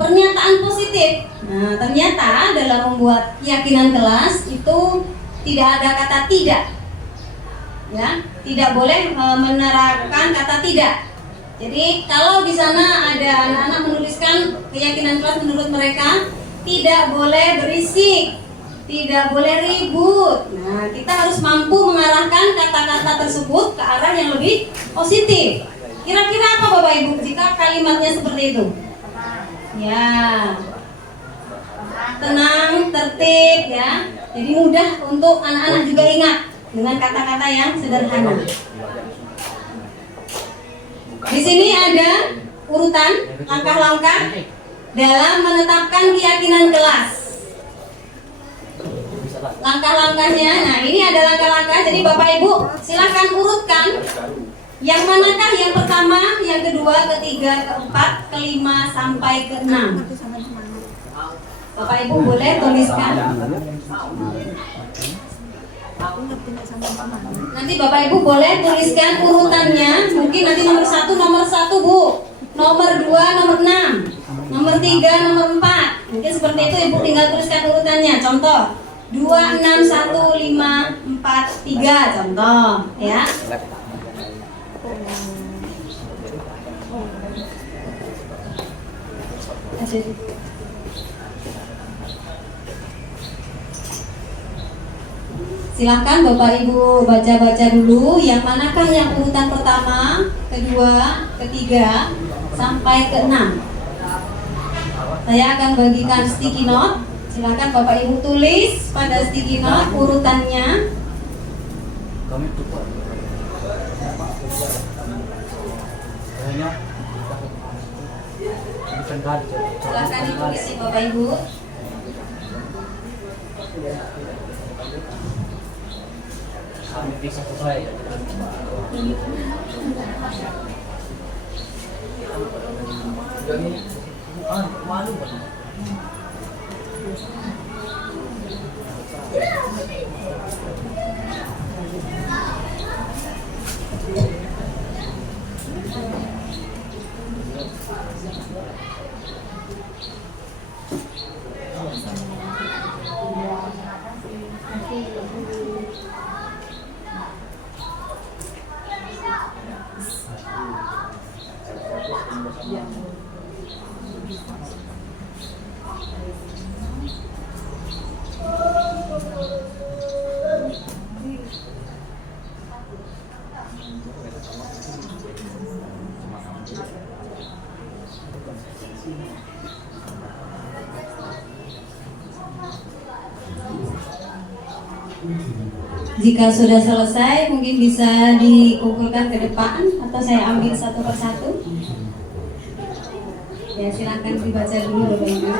pernyataan positif. Nah, ternyata dalam membuat keyakinan kelas itu tidak ada kata tidak. Ya, tidak boleh menerapkan kata tidak. Jadi kalau di sana ada anak-anak menuliskan keyakinan kelas menurut mereka tidak boleh berisik, tidak boleh ribut. Nah, kita harus mampu mengarahkan kata-kata tersebut ke arah yang lebih positif. Kira-kira apa Bapak Ibu jika kalimatnya seperti itu? Ya, tenang, tertib ya. Jadi mudah untuk anak-anak juga ingat dengan kata-kata yang sederhana. Di sini ada urutan langkah-langkah dalam menetapkan keyakinan kelas. langkah-langkahnya. Nah, ini ada langkah-langkah. Jadi Bapak Ibu silahkan urutkan. Yang manakah yang pertama, yang kedua, ketiga, keempat, kelima, sampai keenam. Nanti sama semangat. Bapak Ibu boleh tuliskan. Aku ngerti nggak sama semangat. Nanti Bapak Ibu boleh tuliskan urutannya. Mungkin nanti nomor 1 Bu, nomor 2 nomor 6, nomor 3 nomor 4. Mungkin seperti itu Ibu tinggal tuliskan urutannya. Contoh 2 6 1 5 4 3 contoh ya. Silahkan Bapak Ibu baca-baca dulu yang manakah yang urutan pertama, kedua, ketiga, sampai ke-6. Saya akan bagikan sticky note. Silahkan Bapak Ibu tulis pada sticky note urutannya. Silahkan ditulis ya Bapak Ibu. Jika sudah selesai, mungkin bisa dikumpulkan ke depan atau saya ambil satu persatu. Ya, silakan dibaca dulu Bapak Ibu.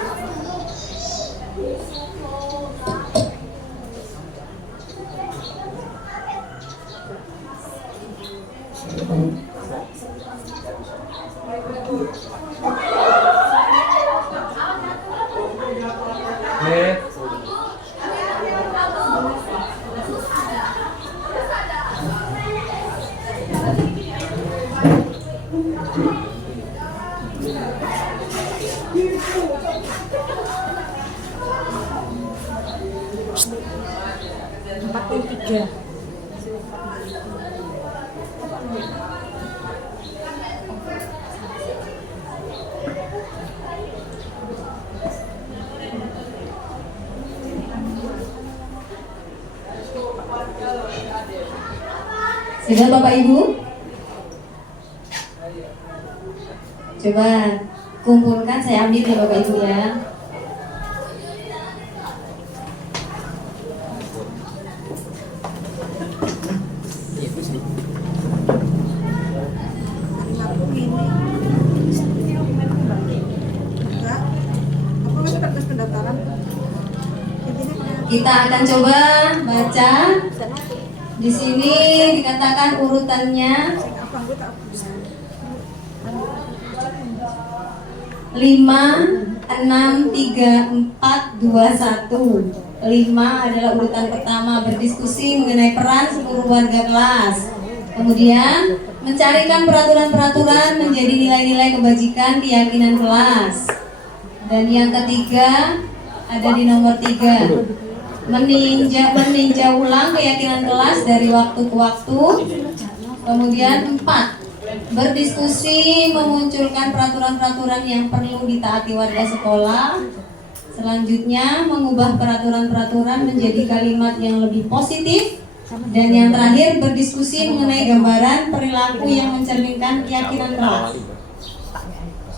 Sudah Bapak Ibu? Coba kumpulkan, saya ambil ya Bapak Ibu ya. Kita akan coba baca. Di sini dikatakan urutannya 5, 6, 3, 4, 2, 1. 5 adalah urutan pertama, berdiskusi mengenai peran seluruh warga kelas. Kemudian mencarikan peraturan-peraturan menjadi nilai-nilai kebajikan keyakinan kelas. Dan yang ketiga ada di nomor 3, meninjau ulang keyakinan kelas dari waktu ke waktu. Kemudian 4, berdiskusi memunculkan peraturan-peraturan yang perlu ditaati warga sekolah. Selanjutnya mengubah peraturan-peraturan menjadi kalimat yang lebih positif. Dan yang terakhir berdiskusi mengenai gambaran perilaku yang mencerminkan keyakinan kelas.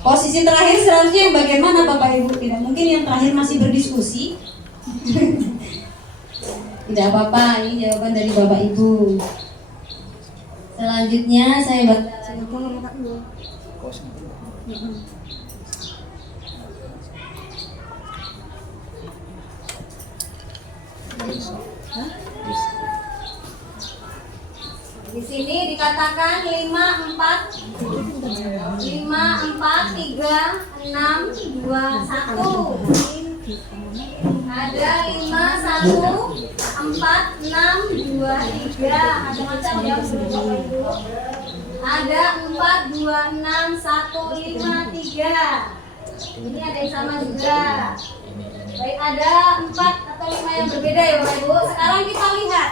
Posisi terakhir seharusnya yang bagaimana Bapak Ibu? Tidak mungkin yang terakhir masih berdiskusi. Tidak apa-apa, ini jawaban dari Bapak Ibu. Selanjutnya saya baca. Bisa. Di sini dikatakan 5, 4, 3, 6, 2, 1. Ada 5, 1, 4, 6, 2, 3. Macam-macam ya Bapak Ibu. Ada 4, 2, 6, 1, 5, 3. Ini ada yang sama juga. Baik, ada 4 atau 5 yang berbeda ya Bapak Ibu. Sekarang kita lihat.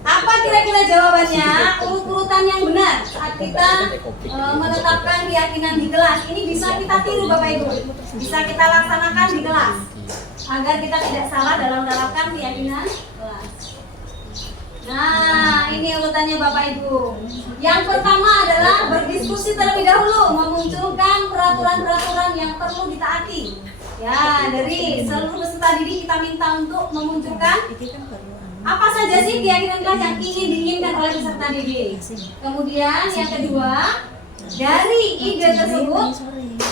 Apa kira-kira jawabannya? Urut-urutan yang benar saat kita menetapkan keyakinan di kelas. Ini bisa kita tiru Bapak Ibu. Bisa kita laksanakan di kelas agar kita tidak salah dalam menerapkan keyakinan kelas. Nah, ini urutannya Bapak Ibu. Yang pertama adalah berdiskusi terlebih dahulu, memunculkan peraturan-peraturan yang perlu ditaati. Ya, dari seluruh peserta didik kita minta untuk memunculkan apa saja sih keyakinan kelas yang ingin diinginkan oleh peserta didik. Kemudian yang kedua, dari ide tersebut,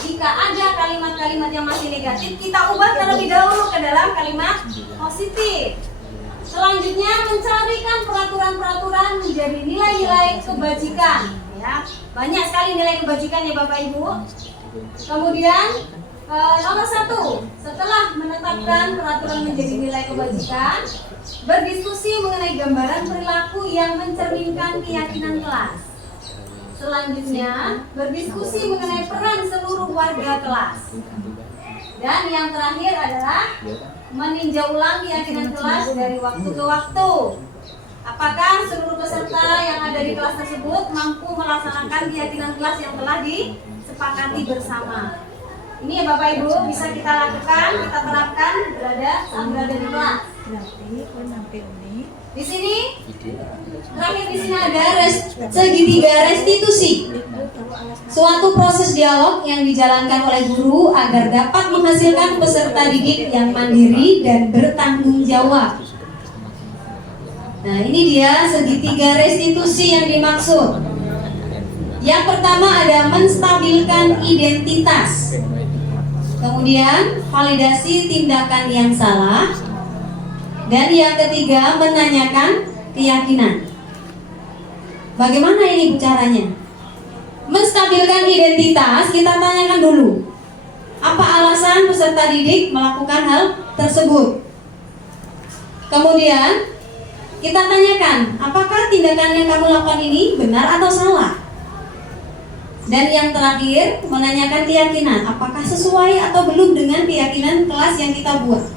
jika ada kalimat-kalimat yang masih negatif, kita ubah terlebih dahulu ke dalam kalimat positif. Selanjutnya, mencarikan peraturan-peraturan menjadi nilai-nilai kebajikan. Ya, banyak sekali nilai kebajikan ya Bapak Ibu. Kemudian nomor 1, setelah menetapkan peraturan menjadi nilai kebajikan, berdiskusi mengenai gambaran perilaku yang mencerminkan keyakinan kelas. Selanjutnya, berdiskusi mengenai peran seluruh warga kelas. Dan yang terakhir adalah meninjau ulang keyakinan kelas dari waktu ke waktu. Apakah seluruh peserta yang ada di kelas tersebut mampu melaksanakan keyakinan kelas yang telah disepakati bersama. Ini ya Bapak Ibu, bisa kita lakukan, kita terapkan saat berada di kelas. Di sini, terakhir di sini ada segitiga restitusi. Suatu proses dialog yang dijalankan oleh guru agar dapat menghasilkan peserta didik yang mandiri dan bertanggung jawab. Nah, ini dia segitiga restitusi yang dimaksud. Yang pertama ada menstabilkan identitas. Kemudian validasi tindakan yang salah. Dan yang ketiga menanyakan keyakinan. Bagaimana ini caranya? Menstabilkan identitas, kita tanyakan dulu. Apa alasan peserta didik melakukan hal tersebut? Kemudian kita tanyakan, apakah tindakan yang kamu lakukan ini benar atau salah? Dan yang terakhir, menanyakan keyakinan, apakah sesuai atau belum dengan keyakinan kelas yang kita buat.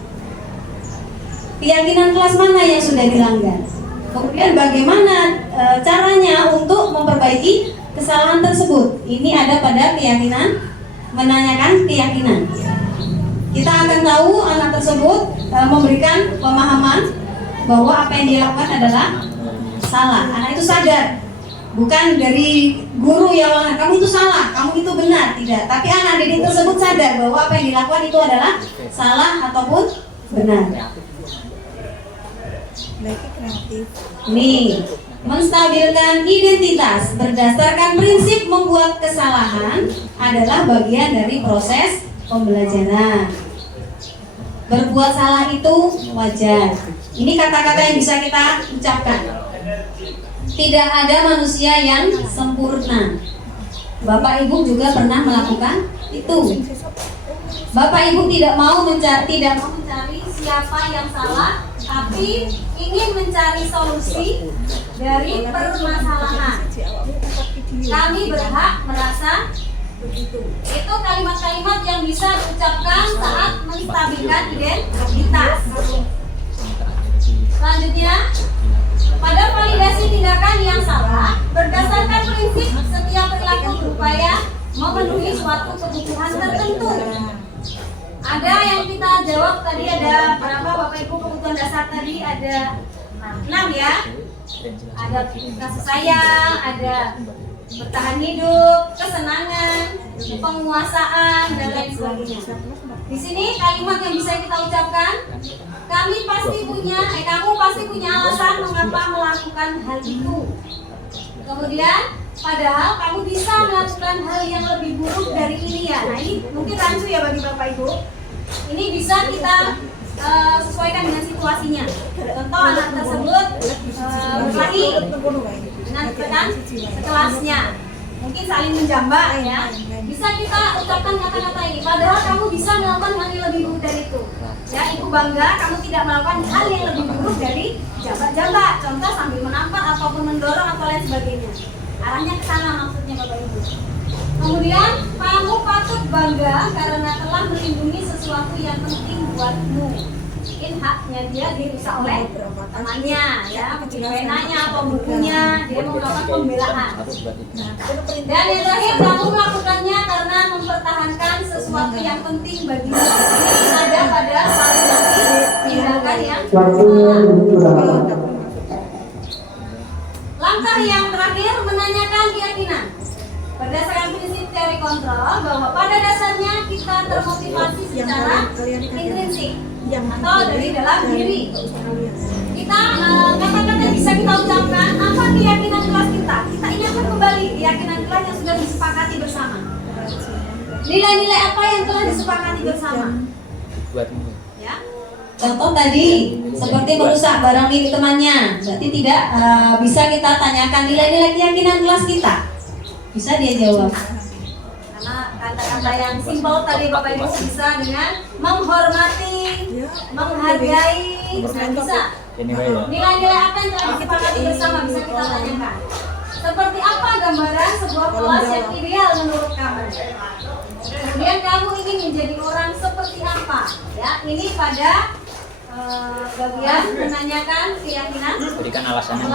Keyakinan kelas mana yang sudah dilanggar. Kemudian bagaimana caranya untuk memperbaiki kesalahan tersebut. Ini ada pada keyakinan, menanyakan keyakinan. Kita akan tahu anak tersebut memberikan pemahaman bahwa apa yang dilakukan adalah salah. Anak itu sadar. Bukan dari guru yang kamu itu salah, kamu itu benar, tidak. Tapi anak didik tersebut sadar bahwa apa yang dilakukan itu adalah salah ataupun benar. Nih, menstabilkan identitas berdasarkan prinsip membuat kesalahan adalah bagian dari proses pembelajaran. Berbuat salah itu wajar. Ini kata-kata yang bisa kita ucapkan. Tidak ada manusia yang sempurna. Bapak Ibu juga pernah melakukan itu. Bapak Ibu tidak mau mencari siapa yang salah, tapi ingin mencari solusi dari permasalahan. Kami berhak merasa begitu. Itu kalimat-kalimat yang bisa diucapkan saat menstabilkan identitas. Selanjutnya, pada validasi tindakan yang salah, berdasarkan prinsip setiap perilaku berupaya memenuhi suatu kebutuhan tertentu. Ada yang kita jawab tadi, ada berapa Bapak Ibu kebutuhan dasar tadi? Ada 6 ya. Ada kasih sayang, ada bertahan hidup, kesenangan, penguasaan, dan lain sebagainya. Di sini kalimat yang bisa kita ucapkan, kamu pasti punya alasan mengapa melakukan hal itu. Kemudian, padahal kamu bisa melakukan hal yang lebih buruk dari ini ya. Nah, ini mungkin rancu ya bagi Bapak Ibu. Ini bisa kita sesuaikan dengan situasinya. Contoh anak tersebut berkelahi dengan rekan sekelasnya, mungkin saling menjambak ya. Bisa kita ucapkan kata-kata ini. Padahal kamu bisa melakukan hal yang lebih buruk dari itu. Ya, ibu bangga kamu tidak melakukan hal yang lebih buruk dari jambak-jambak. Contoh sambil menampar ataupun mendorong atau lain sebagainya. Arahnya ke sana maksudnya Bapak Ibu. Kemudian kamu patut bangga karena telah melindungi sesuatu yang penting buatmu. Mungkin haknya dia dirusak oleh temannya, ya, penanya atau bukunya, dia mau melakukan pembelaan. Dan yang terakhir, kamu melakukannya karena mempertahankan sesuatu yang penting bagimu. Ini ada pada validasi tindakan yang salah. Langkah yang terakhir, menanyakan keyakinan. Berdasarkan prinsip teori kontrol bahwa pada dasarnya kita termotivasi secara intrinsik atau dari dalam diri. Kita kata-kata yang bisa kita ucapkan apa keyakinan kelas kita. Kita ingatkan kembali keyakinan kelas yang sudah disepakati bersama. Nilai-nilai apa yang telah disepakati bersama? Ya. Contoh tadi seperti merusak barang milik temannya, berarti tidak bisa kita tanyakan nilai-nilai keyakinan kelas kita. Bisa dia jawab. Karena kata-kata yang simpel tadi Bapak Ibu bisa dengan menghormati, menghargai, bisa. Nilai-nilai apa yang telah disepakati bersama bisa kita tanyakan. Seperti apa gambaran sebuah kelas yang ideal menurut kamu? Kemudian kamu ingin menjadi orang seperti apa? Ya, ini pada bagian menanyakan keyakinan. Berikan alasannya.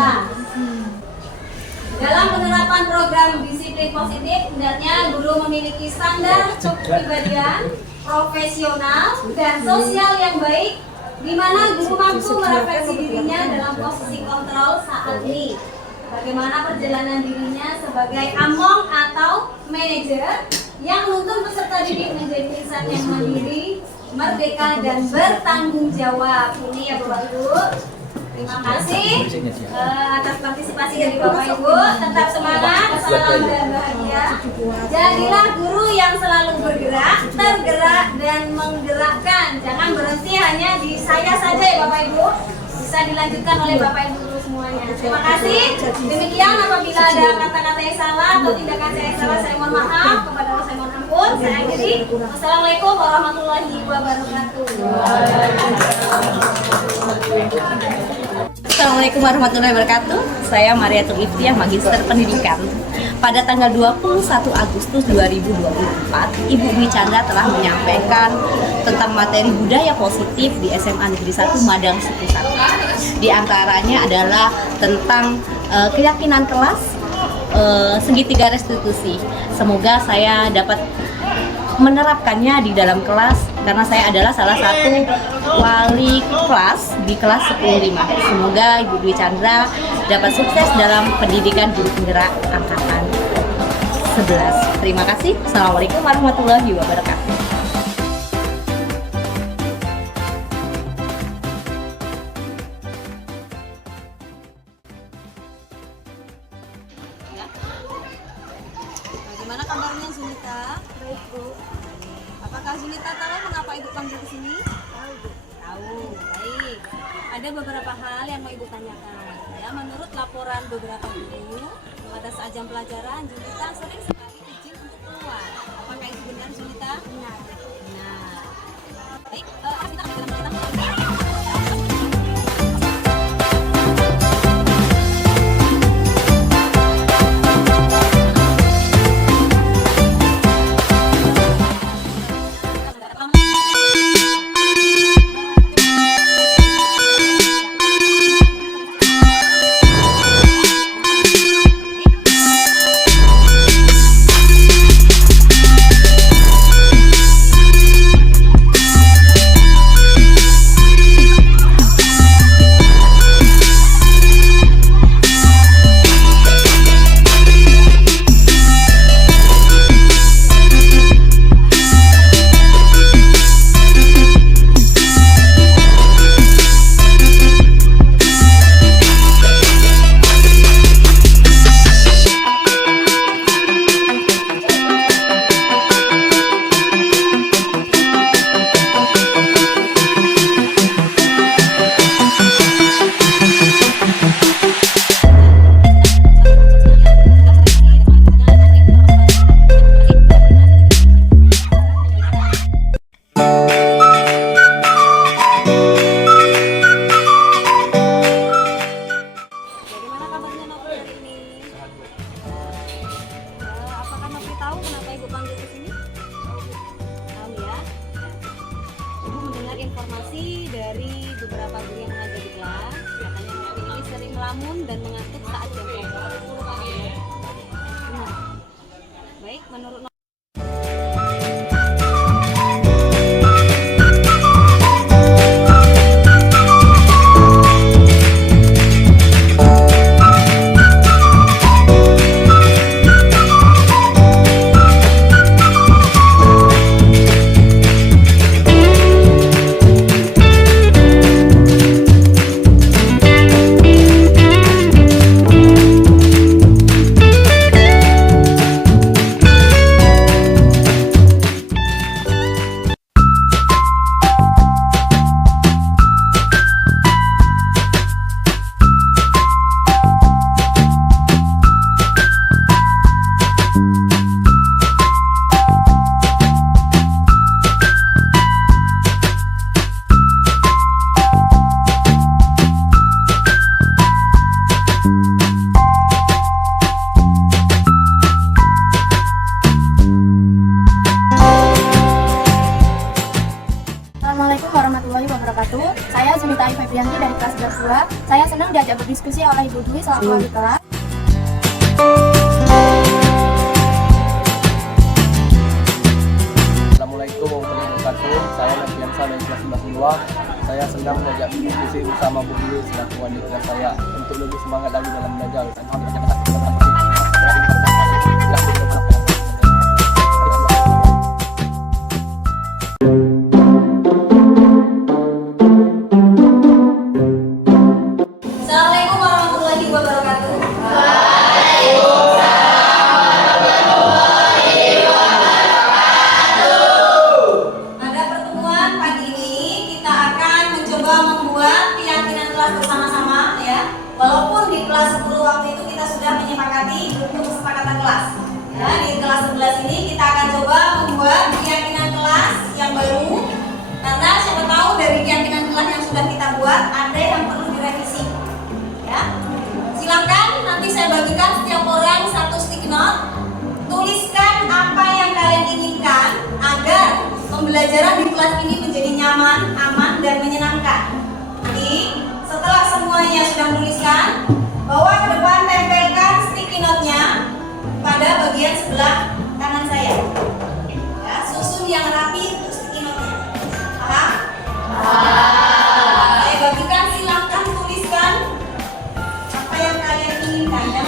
Dalam penerapan program disiplin positif, hendaknya guru memiliki standar kepribadian, profesional, dan sosial yang baik, di mana guru mampu merefleksi dirinya dalam posisi kontrol saat ini. Bagaimana perjalanan dirinya sebagai among atau manajer yang menuntun peserta didik menjadi insan yang mandiri, merdeka, dan bertanggung jawab. Ini ya Bapak Ibu. Terima kasih atas partisipasi dari Bapak Ibu. Tetap semangat, salam dan bahagia. Jadilah guru yang selalu bergerak, tergerak, dan menggerakkan. Jangan berhenti hanya di saya saja ya Bapak Ibu. Bisa dilanjutkan oleh Bapak Ibu guru semuanya. Terima kasih. Demikian, apabila ada kata-kata yang salah atau tindakan saya yang salah, saya mohon maaf. Kepada Allah saya mohon ampun. Saya akhiri. Wassalamualaikum warahmatullahi wabarakatuh. Assalamualaikum warahmatullahi wabarakatuh. Saya Mariatul Iftiah, Magister Pendidikan. Pada tanggal 21 Agustus 2024, Ibu Dwi Chandra telah menyampaikan tentang materi budaya positif di SMA Negeri 1 Madang Suku 1. Di antaranya adalah tentang keyakinan kelas, segitiga restitusi. Semoga saya dapat menerapkannya di dalam kelas karena saya adalah salah satu wali kelas di kelas 10-5. Semoga Ibu Dwi Chandra dapat sukses dalam pendidikan guru penggerak angkatan 11. Terima kasih. Assalamualaikum warahmatullahi wabarakatuh. Bagaimana kabarnya Zunita? Baik, Bu. Apakah Zunita tahu mengapa Ibu panggil ke sini? Tahu, Bu. Tahu, baik. Ada beberapa hal yang mau Ibu tanyakan. Ya, menurut laporan beberapa guru, pada saat jam pelajaran, Zunita sering sekali izin untuk keluar. Apakah itu benar, Zunita? Benar. Benar. Baik, kita ambil dalam dari beberapa guru yang mengajar di kelas, katanya Novi ini sering melamun dan mengantuk saat jam kelompok. Benar. Baik, menurut Novi. Assalamualaikum warahmatullahi wabarakatuh. Saya Zunita Febrianti dari kelas 11 2. Saya senang diajak berdiskusi oleh Ibu Dwi selaku wali kelas. Assalamualaikum warahmatullahi wabarakatuh. Saya Nafiansa dari kelas 11 2. Saya senang diajak berdiskusi bersama Bu Dwi selaku wali kelas saya untuk lebih semangat lagi dalam belajar. Assalamualaikum warahmatullahi wabarakatuh. Pada pertemuan pagi ini kita akan mencoba membuat keyakinan kelas bersama-sama ya. Walaupun di kelas 10 waktu itu kita sudah menyepakati untuk kesepakatan kelas. Ya, di kelas 11 ini kita akan coba membuat keyakinan kelas yang baru. Karena siapa tahu dari keyakinan kelas yang sudah kita buat ada yang perlu direvisi. Ya. Silakan nanti saya bagikan setiap orang satu sticky note. Tuliskan apa yang kalian inginkan agar pembelajaran di kelas ini menjadi nyaman, aman, dan menyenangkan. Nanti setelah semuanya sudah menuliskan, bawa ke depan, tempelkan sticky note-nya pada bagian sebelah kanan saya. Ya, susun yang rapi untuk sticky note-nya. Paham? Saya bagikan, silakan tuliskan apa yang kalian inginkan ya.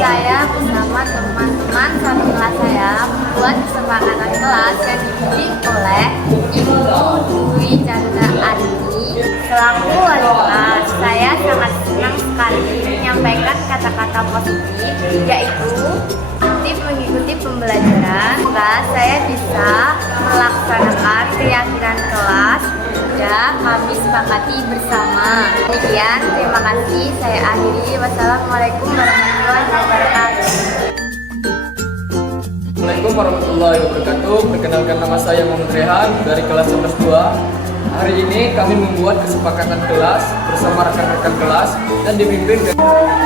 saya bersama teman-teman satu kelas saya membuat kesepakatan kelas yang dipimpin oleh Ibu Dwi Chandra Arini. Selaku wali kelas, saya sangat senang sekali menyampaikan kata-kata positif, yaitu aktif mengikuti pembelajaran. Semoga saya bisa melaksanakan keyakinan kelas dan kami sepakati bersama. Demikian, terima kasih. Saya akhiri. Wassalamualaikum warahmatullahi wabarakatuh. Assalamualaikum warahmatullahi wabarakatuh. Perkenalkan, nama saya Muhammad Rehan dari kelas 11-2. Hari ini kami membuat kesepakatan kelas bersama rekan-rekan kelas dan dipimpin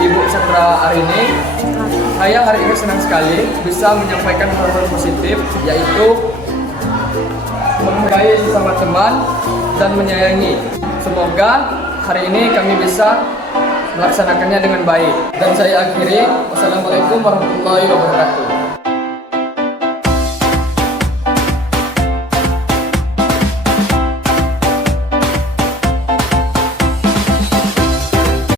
Ibu Chandra Arini. Saya hari ini senang sekali bisa menyampaikan hal-hal positif, yaitu menghargai sesama teman dan menyayangi. Semoga hari ini kami bisa melaksanakannya dengan baik. Dan saya akhiri. Wassalamualaikum warahmatullahi wabarakatuh.